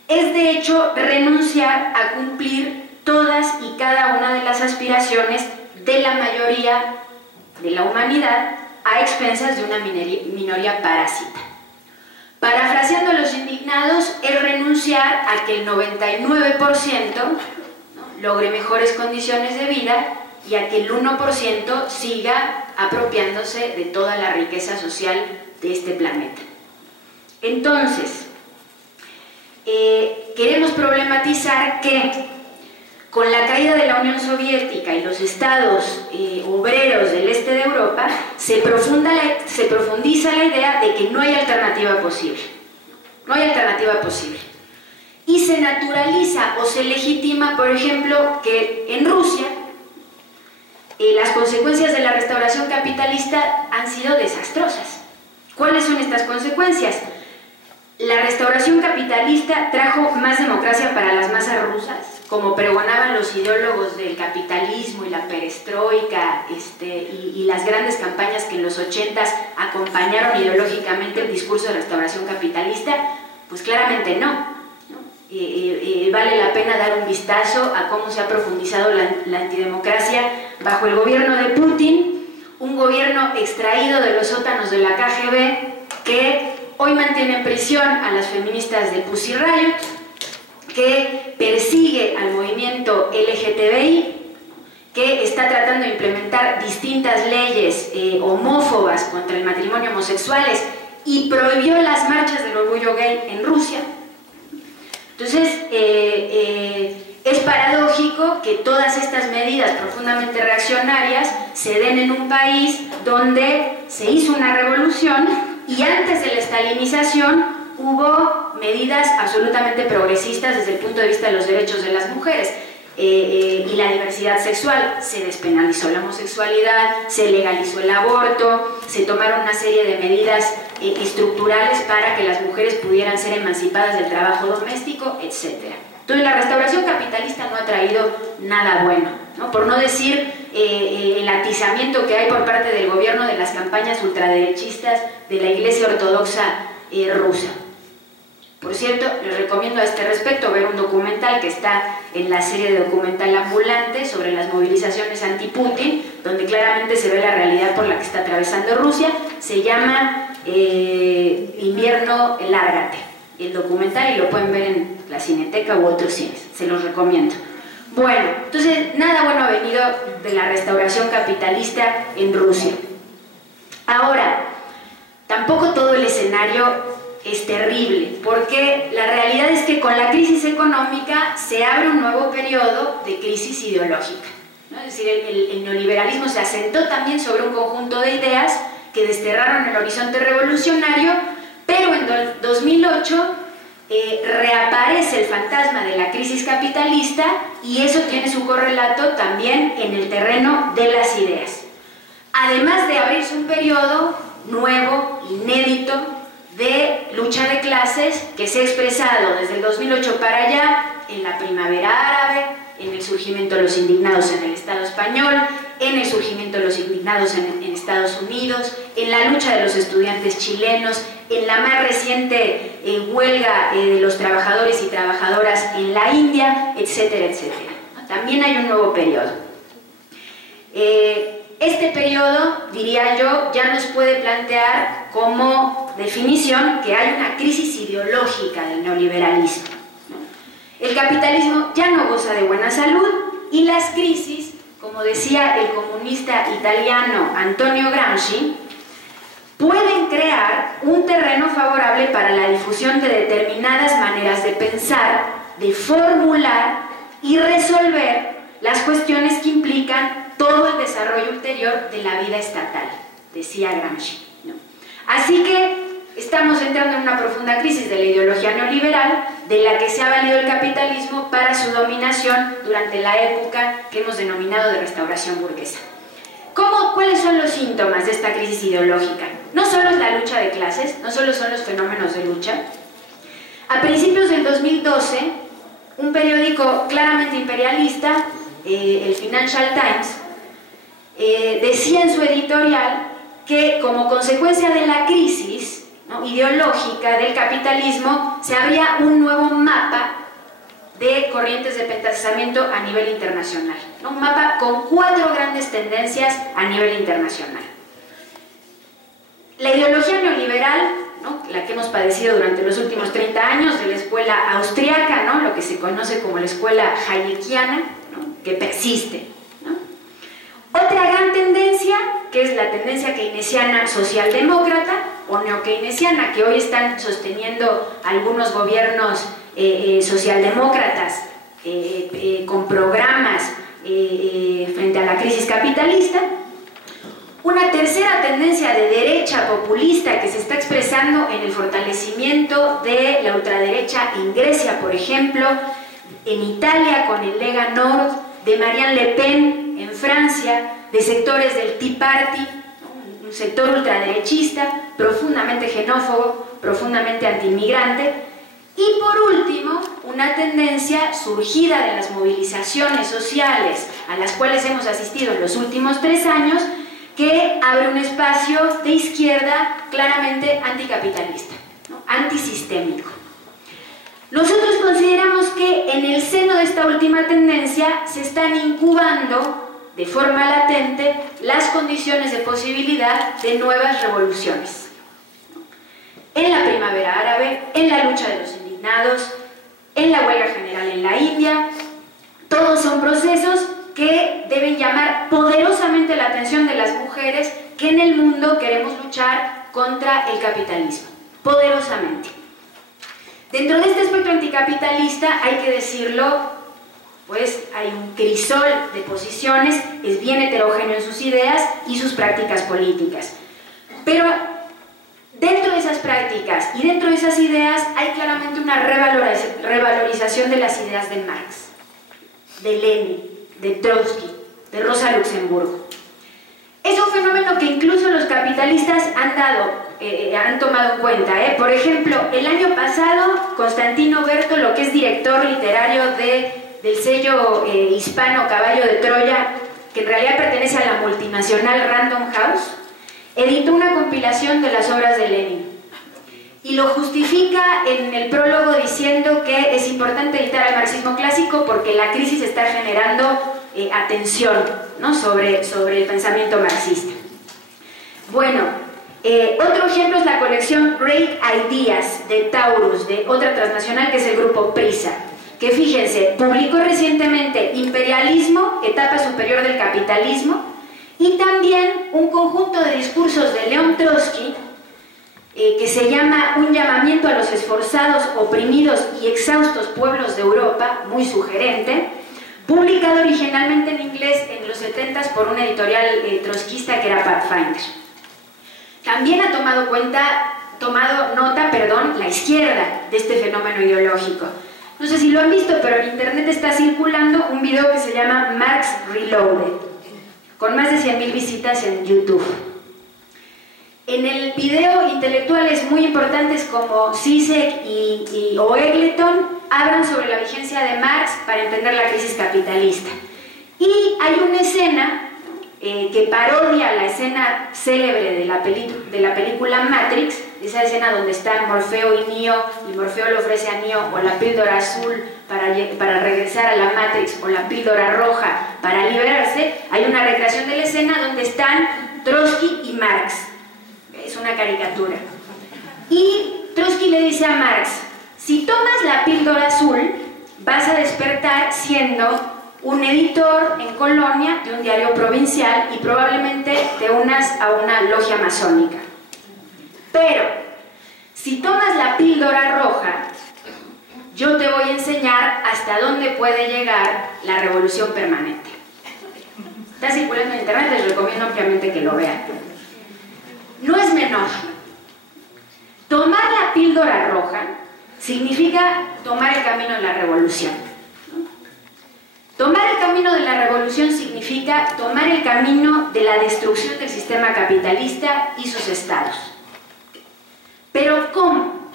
es de hecho renunciar a cumplir todas y cada una de las aspiraciones de la mayoría de la humanidad a expensas de una minoría parásita. Parafraseando a los indignados, es renunciar a que el 99%, ¿no?, logre mejores condiciones de vida y a que el 1% siga apropiándose de toda la riqueza social de este planeta. Entonces, queremos problematizar que con la caída de la Unión Soviética y los estados obreros del este de Europa, se profundiza la idea de que no hay alternativa posible. No hay alternativa posible. Y se naturaliza o se legitima, por ejemplo, que en Rusia las consecuencias de la restauración capitalista han sido desastrosas. ¿Cuáles son estas consecuencias? La restauración capitalista trajo más democracia para las masas rusas, como pregonaban los ideólogos del capitalismo y la perestroika y las grandes campañas que en los 80s acompañaron ideológicamente el discurso de restauración capitalista. Pues claramente no. Vale la pena dar un vistazo a cómo se ha profundizado la antidemocracia bajo el gobierno de Putin, un gobierno extraído de los sótanos de la KGB que hoy mantiene en prisión a las feministas de Pussy Riot, que persigue al movimiento LGTBI, que está tratando de implementar distintas leyes homófobas contra el matrimonio homosexuales y prohibió las marchas del orgullo gay en Rusia. Entonces, es paradójico que todas estas medidas profundamente reaccionarias se den en un país donde se hizo una revolución y antes de la estalinización hubo medidas absolutamente progresistas desde el punto de vista de los derechos de las mujeres y la diversidad sexual. Se despenalizó la homosexualidad, se legalizó el aborto, se tomaron una serie de medidas estructurales para que las mujeres pudieran ser emancipadas del trabajo doméstico, etc. Entonces la restauración capitalista no ha traído nada bueno, ¿no? Por no decir el atizamiento que hay por parte del gobierno de las campañas ultraderechistas de la Iglesia Ortodoxa rusa. Por cierto, les recomiendo a este respecto ver un documental que está en la serie de documental ambulante sobre las movilizaciones anti-Putin, donde claramente se ve la realidad por la que está atravesando Rusia. Se llama Invierno Lárgate, el documental, y lo pueden ver en la Cineteca u otros cines, se los recomiendo. Bueno, entonces nada bueno ha venido de la restauración capitalista en Rusia. Ahora, tampoco todo el escenario es terrible, porque la realidad es que con la crisis económica se abre un nuevo periodo de crisis ideológica, ¿no? Es decir, el neoliberalismo se asentó también sobre un conjunto de ideas que desterraron el horizonte revolucionario, pero en 2008 reaparece el fantasma de la crisis capitalista y eso tiene su correlato también en el terreno de las ideas. Además de abrirse un periodo nuevo, inédito, de lucha de clases que se ha expresado desde el 2008 para allá en la primavera árabe, en el surgimiento de los indignados en el Estado español, en el surgimiento de los indignados en Estados Unidos, en la lucha de los estudiantes chilenos, en la más reciente huelga de los trabajadores y trabajadoras en la India, etcétera, etcétera. También hay un nuevo periodo. Este periodo, diría yo, ya nos puede plantear como definición que hay una crisis ideológica del neoliberalismo, ¿no? El capitalismo ya no goza de buena salud y las crisis, como como decía el comunista italiano Antonio Gramsci, pueden crear un terreno favorable para la difusión de determinadas maneras de pensar, de formular y resolver las cuestiones que implican todo el desarrollo ulterior de la vida estatal, decía Gramsci, ¿no? Así que estamos entrando en una profunda crisis de la ideología neoliberal, de la que se ha valido el capitalismo para su dominación durante la época que hemos denominado de restauración burguesa. ¿Cuáles son los síntomas de esta crisis ideológica? No solo es la lucha de clases, no solo son los fenómenos de lucha. A principios del 2012, un periódico claramente imperialista, el Financial Times, decía en su editorial que como consecuencia de la crisis, ¿no?, ideológica del capitalismo, se abría un nuevo mapa de corrientes de pensamiento a nivel internacional, ¿no? Un mapa con 4 grandes tendencias a nivel internacional. La ideología neoliberal, ¿no?, la que hemos padecido durante los últimos 30 años, de la escuela austriaca, ¿no?, lo que se conoce como la escuela hayekiana, ¿no?, que persiste, ¿no? Otra gran tendencia, que es la tendencia keynesiana socialdemócrata o neokeynesiana, que hoy están sosteniendo algunos gobiernos socialdemócratas con programas frente a la crisis capitalista. Una tercera tendencia de derecha populista que se está expresando en el fortalecimiento de la ultraderecha en Grecia, por ejemplo, en Italia con el Lega Nord, de Marine Le Pen en Francia, de sectores del Tea Party, un sector ultraderechista, profundamente xenófobo, profundamente antiinmigrante. Y por último, una tendencia surgida de las movilizaciones sociales a las cuales hemos asistido en los últimos 3 años, que abre un espacio de izquierda claramente anticapitalista, ¿no?, antisistémico. Nosotros consideramos que en el seno de esta última tendencia se están incubando de forma latente las condiciones de posibilidad de nuevas revoluciones. En la primavera árabe, en la lucha de los indignados, en la huelga general en la India, todos son procesos que deben llamar poderosamente la atención de las mujeres que en el mundo queremos luchar contra el capitalismo, poderosamente. Dentro de este espectro anticapitalista, hay que decirlo, pues hay un crisol de posiciones, es bien heterogéneo en sus ideas y sus prácticas políticas. Pero dentro de esas prácticas y dentro de esas ideas hay claramente una revalorización de las ideas de Marx, de Lenin, de Trotsky, de Rosa Luxemburgo. Es un fenómeno que incluso los capitalistas han tomado en cuenta. Por ejemplo, el año pasado, Constantino Berto, que es director literario del sello hispano Caballo de Troya, que en realidad pertenece a la multinacional Random House, editó una compilación de las obras de Lenin. Y lo justifica en el prólogo diciendo que es importante editar al marxismo clásico porque la crisis está generando atención, ¿no?, sobre el pensamiento marxista. Bueno, otro ejemplo es la colección Great Ideas de Taurus, de otra transnacional que es el grupo Prisa, que fíjense, publicó recientemente Imperialismo, etapa superior del capitalismo, y también un conjunto de discursos de León Trotsky que se llama Un llamamiento a los esforzados, oprimidos y exhaustos pueblos de Europa, muy sugerente, publicado originalmente en inglés en los 70s por una editorial trotskista que era Pathfinder. También ha tomado nota la izquierda de este fenómeno ideológico. No sé si lo han visto, pero en internet está circulando un video que se llama Marx Reloaded, con más de 100.000 visitas en YouTube. En el video, intelectuales muy importantes como Zizek o Eggleton hablan sobre la vigencia de Marx para entender la crisis capitalista. Y hay una escena que parodia la escena célebre de la película Matrix, esa escena donde están Morfeo y Neo, y Morfeo le ofrece a Neo o la píldora azul para regresar a la Matrix, o la píldora roja para liberarse. Hay una recreación de la escena donde están Trotsky y Marx. Es una caricatura. Y Trotsky le dice a Marx: si tomas la píldora azul, vas a despertar siendo un editor en Colonia de un diario provincial y probablemente te unas a una logia masónica. Pero, si tomas la píldora roja, yo te voy a enseñar hasta dónde puede llegar la revolución permanente. Está circulando en internet, les recomiendo ampliamente que lo vean. No es menor. Tomar la píldora roja significa tomar el camino de la revolución. Tomar el camino de la revolución significa tomar el camino de la destrucción del sistema capitalista y sus estados. Pero ¿cómo?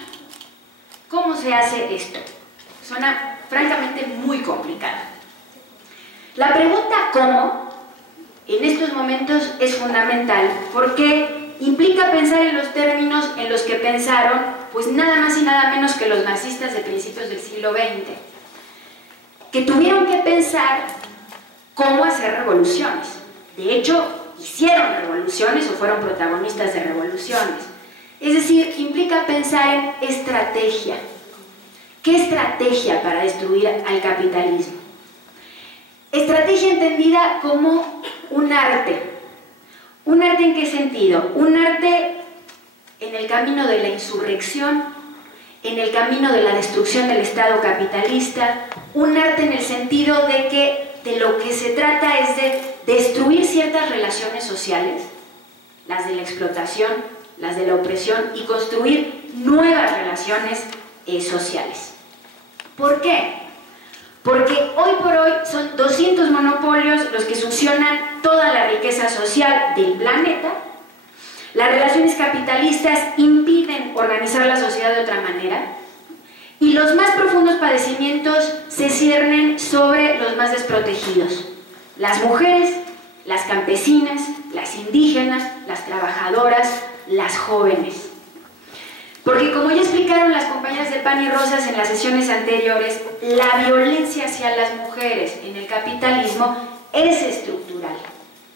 ¿Cómo se hace esto? Suena francamente muy complicado. La pregunta ¿cómo? En estos momentos es fundamental porque implica pensar en los términos en los que pensaron pues nada más y nada menos que los marxistas de principios del siglo XX, que tuvieron que pensar cómo hacer revoluciones. De hecho, hicieron revoluciones o fueron protagonistas de revoluciones. Es decir, implica pensar en estrategia. ¿Qué estrategia para destruir al capitalismo? Estrategia entendida como un arte. ¿Un arte en qué sentido? Un arte en el camino de la insurrección, en el camino de la destrucción del Estado capitalista, un arte en el sentido de que de lo que se trata es de destruir ciertas relaciones sociales, las de la explotación, las de la opresión, y construir nuevas relaciones sociales. ¿Por qué? Porque hoy por hoy son 200 monopolios los que succionan toda la riqueza social del planeta. Las relaciones capitalistas impiden organizar la sociedad de otra manera y los más profundos padecimientos se ciernen sobre los más desprotegidos: las mujeres, las campesinas, las indígenas, las trabajadoras, las jóvenes. Porque como ya explicaron las compañeras de Pan y Rosas en las sesiones anteriores, la violencia hacia las mujeres en el capitalismo es estructural,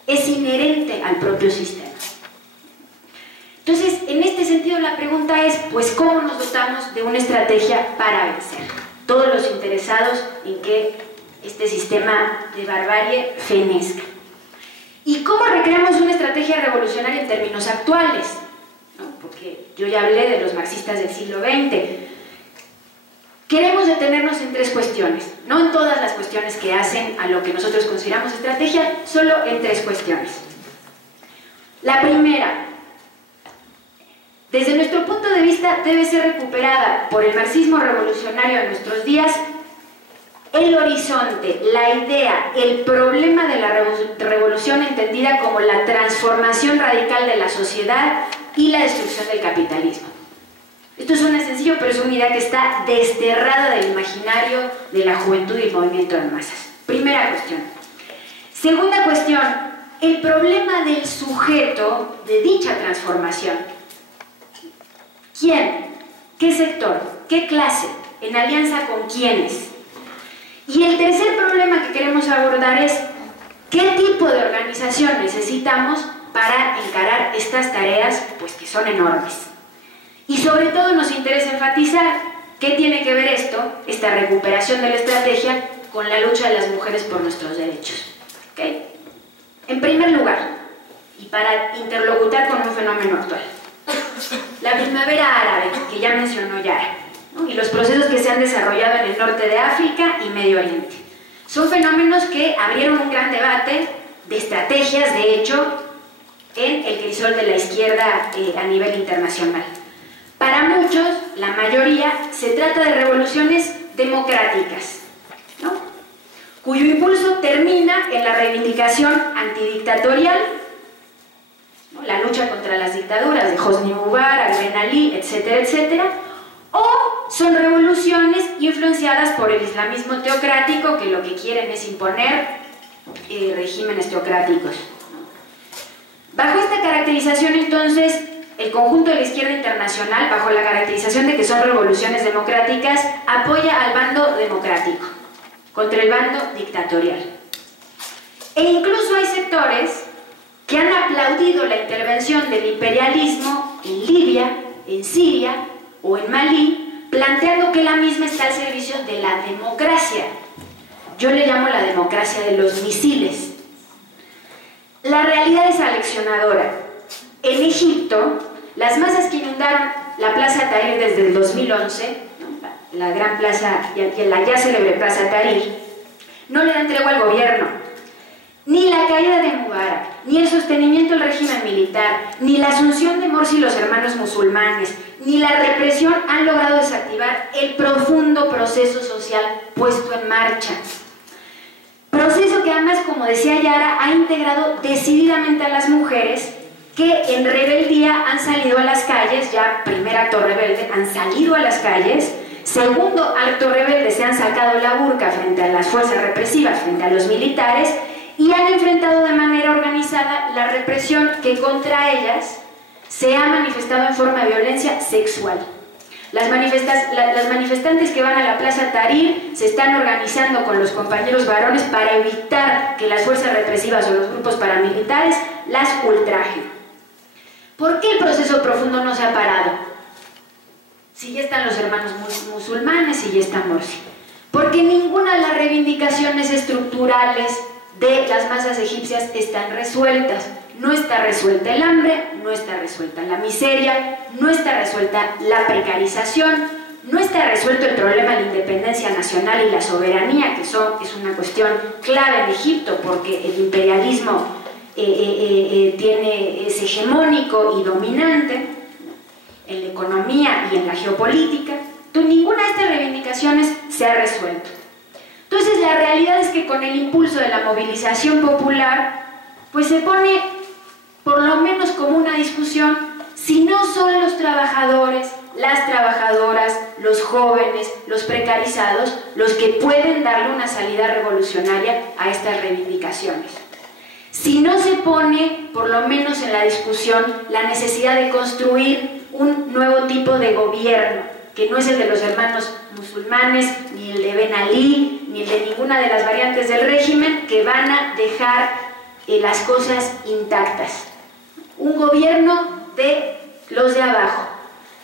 es inherente al propio sistema. Entonces, en este sentido la pregunta es, pues, ¿cómo nos dotamos de una estrategia para vencer? Todos los interesados en que este sistema de barbarie fenezca. ¿Y cómo recreamos una estrategia revolucionaria en términos actuales? Porque yo ya hablé de los marxistas del siglo XX. Queremos detenernos en tres cuestiones, no en todas las cuestiones que hacen a lo que nosotros consideramos estrategia, solo en tres cuestiones. La primera, desde nuestro punto de vista, debe ser recuperada por el marxismo revolucionario de nuestros días el horizonte, la idea, el problema de la revolución entendida como la transformación radical de la sociedad y la destrucción del capitalismo. Esto suena sencillo, pero es una idea que está desterrada del imaginario de la juventud y el movimiento de masas. Primera cuestión. Segunda cuestión, el problema del sujeto de dicha transformación. ¿Quién? ¿Qué sector? ¿Qué clase? ¿En alianza con quiénes? Y el tercer problema que queremos abordar es ¿qué tipo de organización necesitamos para encarar estas tareas, pues que son enormes? Y sobre todo nos interesa enfatizar qué tiene que ver esto, esta recuperación de la estrategia, con la lucha de las mujeres por nuestros derechos. ¿Okay? En primer lugar, y para interlocutar con un fenómeno actual, la primavera árabe, que ya mencionó Yara, ¿no? Y los procesos que se han desarrollado en el norte de África y Medio Oriente. Son fenómenos que abrieron un gran debate de estrategias, de hecho, en el crisol de la izquierda a nivel internacional. Para muchos, la mayoría, se trata de revoluciones democráticas, ¿no? Cuyo impulso termina en la reivindicación antidictatorial, ¿no? La lucha contra las dictaduras de Hosni Mubarak, Ben Ali, etcétera, etcétera, o son revoluciones influenciadas por el islamismo teocrático, que lo que quieren es imponer regímenes teocráticos. Bajo esta caracterización, entonces, el conjunto de la izquierda internacional, bajo la caracterización de que son revoluciones democráticas, apoya al bando democrático contra el bando dictatorial. E incluso hay sectores que han aplaudido la intervención del imperialismo en Libia, en Siria o en Malí, planteando que la misma está al servicio de la democracia. yo le llamo la democracia de los misiles. La realidad es aleccionadora. En Egipto, las masas que inundaron la Plaza Tahrir desde el 2011, ¿no?, la gran plaza, la ya célebre Plaza Tahrir, no le dan tregua al gobierno. Ni la caída de Mubarak, ni el sostenimiento del régimen militar, ni la asunción de Morsi y los hermanos musulmanes, ni la represión han logrado desactivar el profundo proceso social puesto en marcha. Proceso que además, como decía Yara, ha integrado decididamente a las mujeres que en rebeldía han salido a las calles, ya primer acto rebelde, han salido a las calles, segundo acto rebelde, se han sacado la burka frente a las fuerzas represivas, frente a los militares, y han enfrentado de manera organizada la represión que contra ellas se ha manifestado en forma de violencia sexual. Las manifestantes que van a la Plaza Tahrir se están organizando con los compañeros varones para evitar que las fuerzas represivas o los grupos paramilitares las ultrajen. ¿Por qué el proceso profundo no se ha parado? Si ya están los hermanos musulmanes y ya está Morsi. Porque ninguna de las reivindicaciones estructurales de las masas egipcias están resueltas. No está resuelta el hambre, no está resuelta la miseria, no está resuelta la precarización, no está resuelto el problema de la independencia nacional y la soberanía, que es una cuestión clave en Egipto, porque el imperialismo es hegemónico y dominante en la economía y en la geopolítica. Entonces, ninguna de estas reivindicaciones se ha resuelto. Entonces, la realidad es que con el impulso de la movilización popular, pues se pone por lo menos como una discusión si no son los trabajadores, las trabajadoras, los jóvenes, los precarizados, los que pueden darle una salida revolucionaria a estas reivindicaciones. Si no se pone, por lo menos en la discusión, la necesidad de construir un nuevo tipo de gobierno, que no es el de los hermanos musulmanes, ni el de Ben Ali, ni el de ninguna de las variantes del régimen, que van a dejar las cosas intactas. Un gobierno de los de abajo,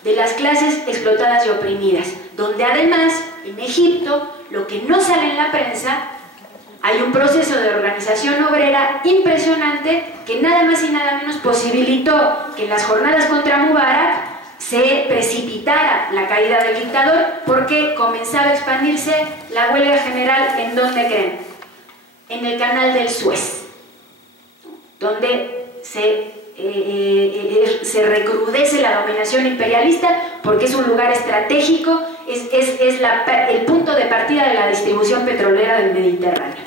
de las clases explotadas y oprimidas, donde además, en Egipto, lo que no sale en la prensa, hay un proceso de organización obrera impresionante que nada más y nada menos posibilitó que en las jornadas contra Mubarak se precipitara la caída del dictador, porque comenzaba a expandirse la huelga general. ¿En dónde creen? En el canal del Suez, donde se recrudece la dominación imperialista, porque es un lugar estratégico, es el punto de partida de la distribución petrolera del Mediterráneo.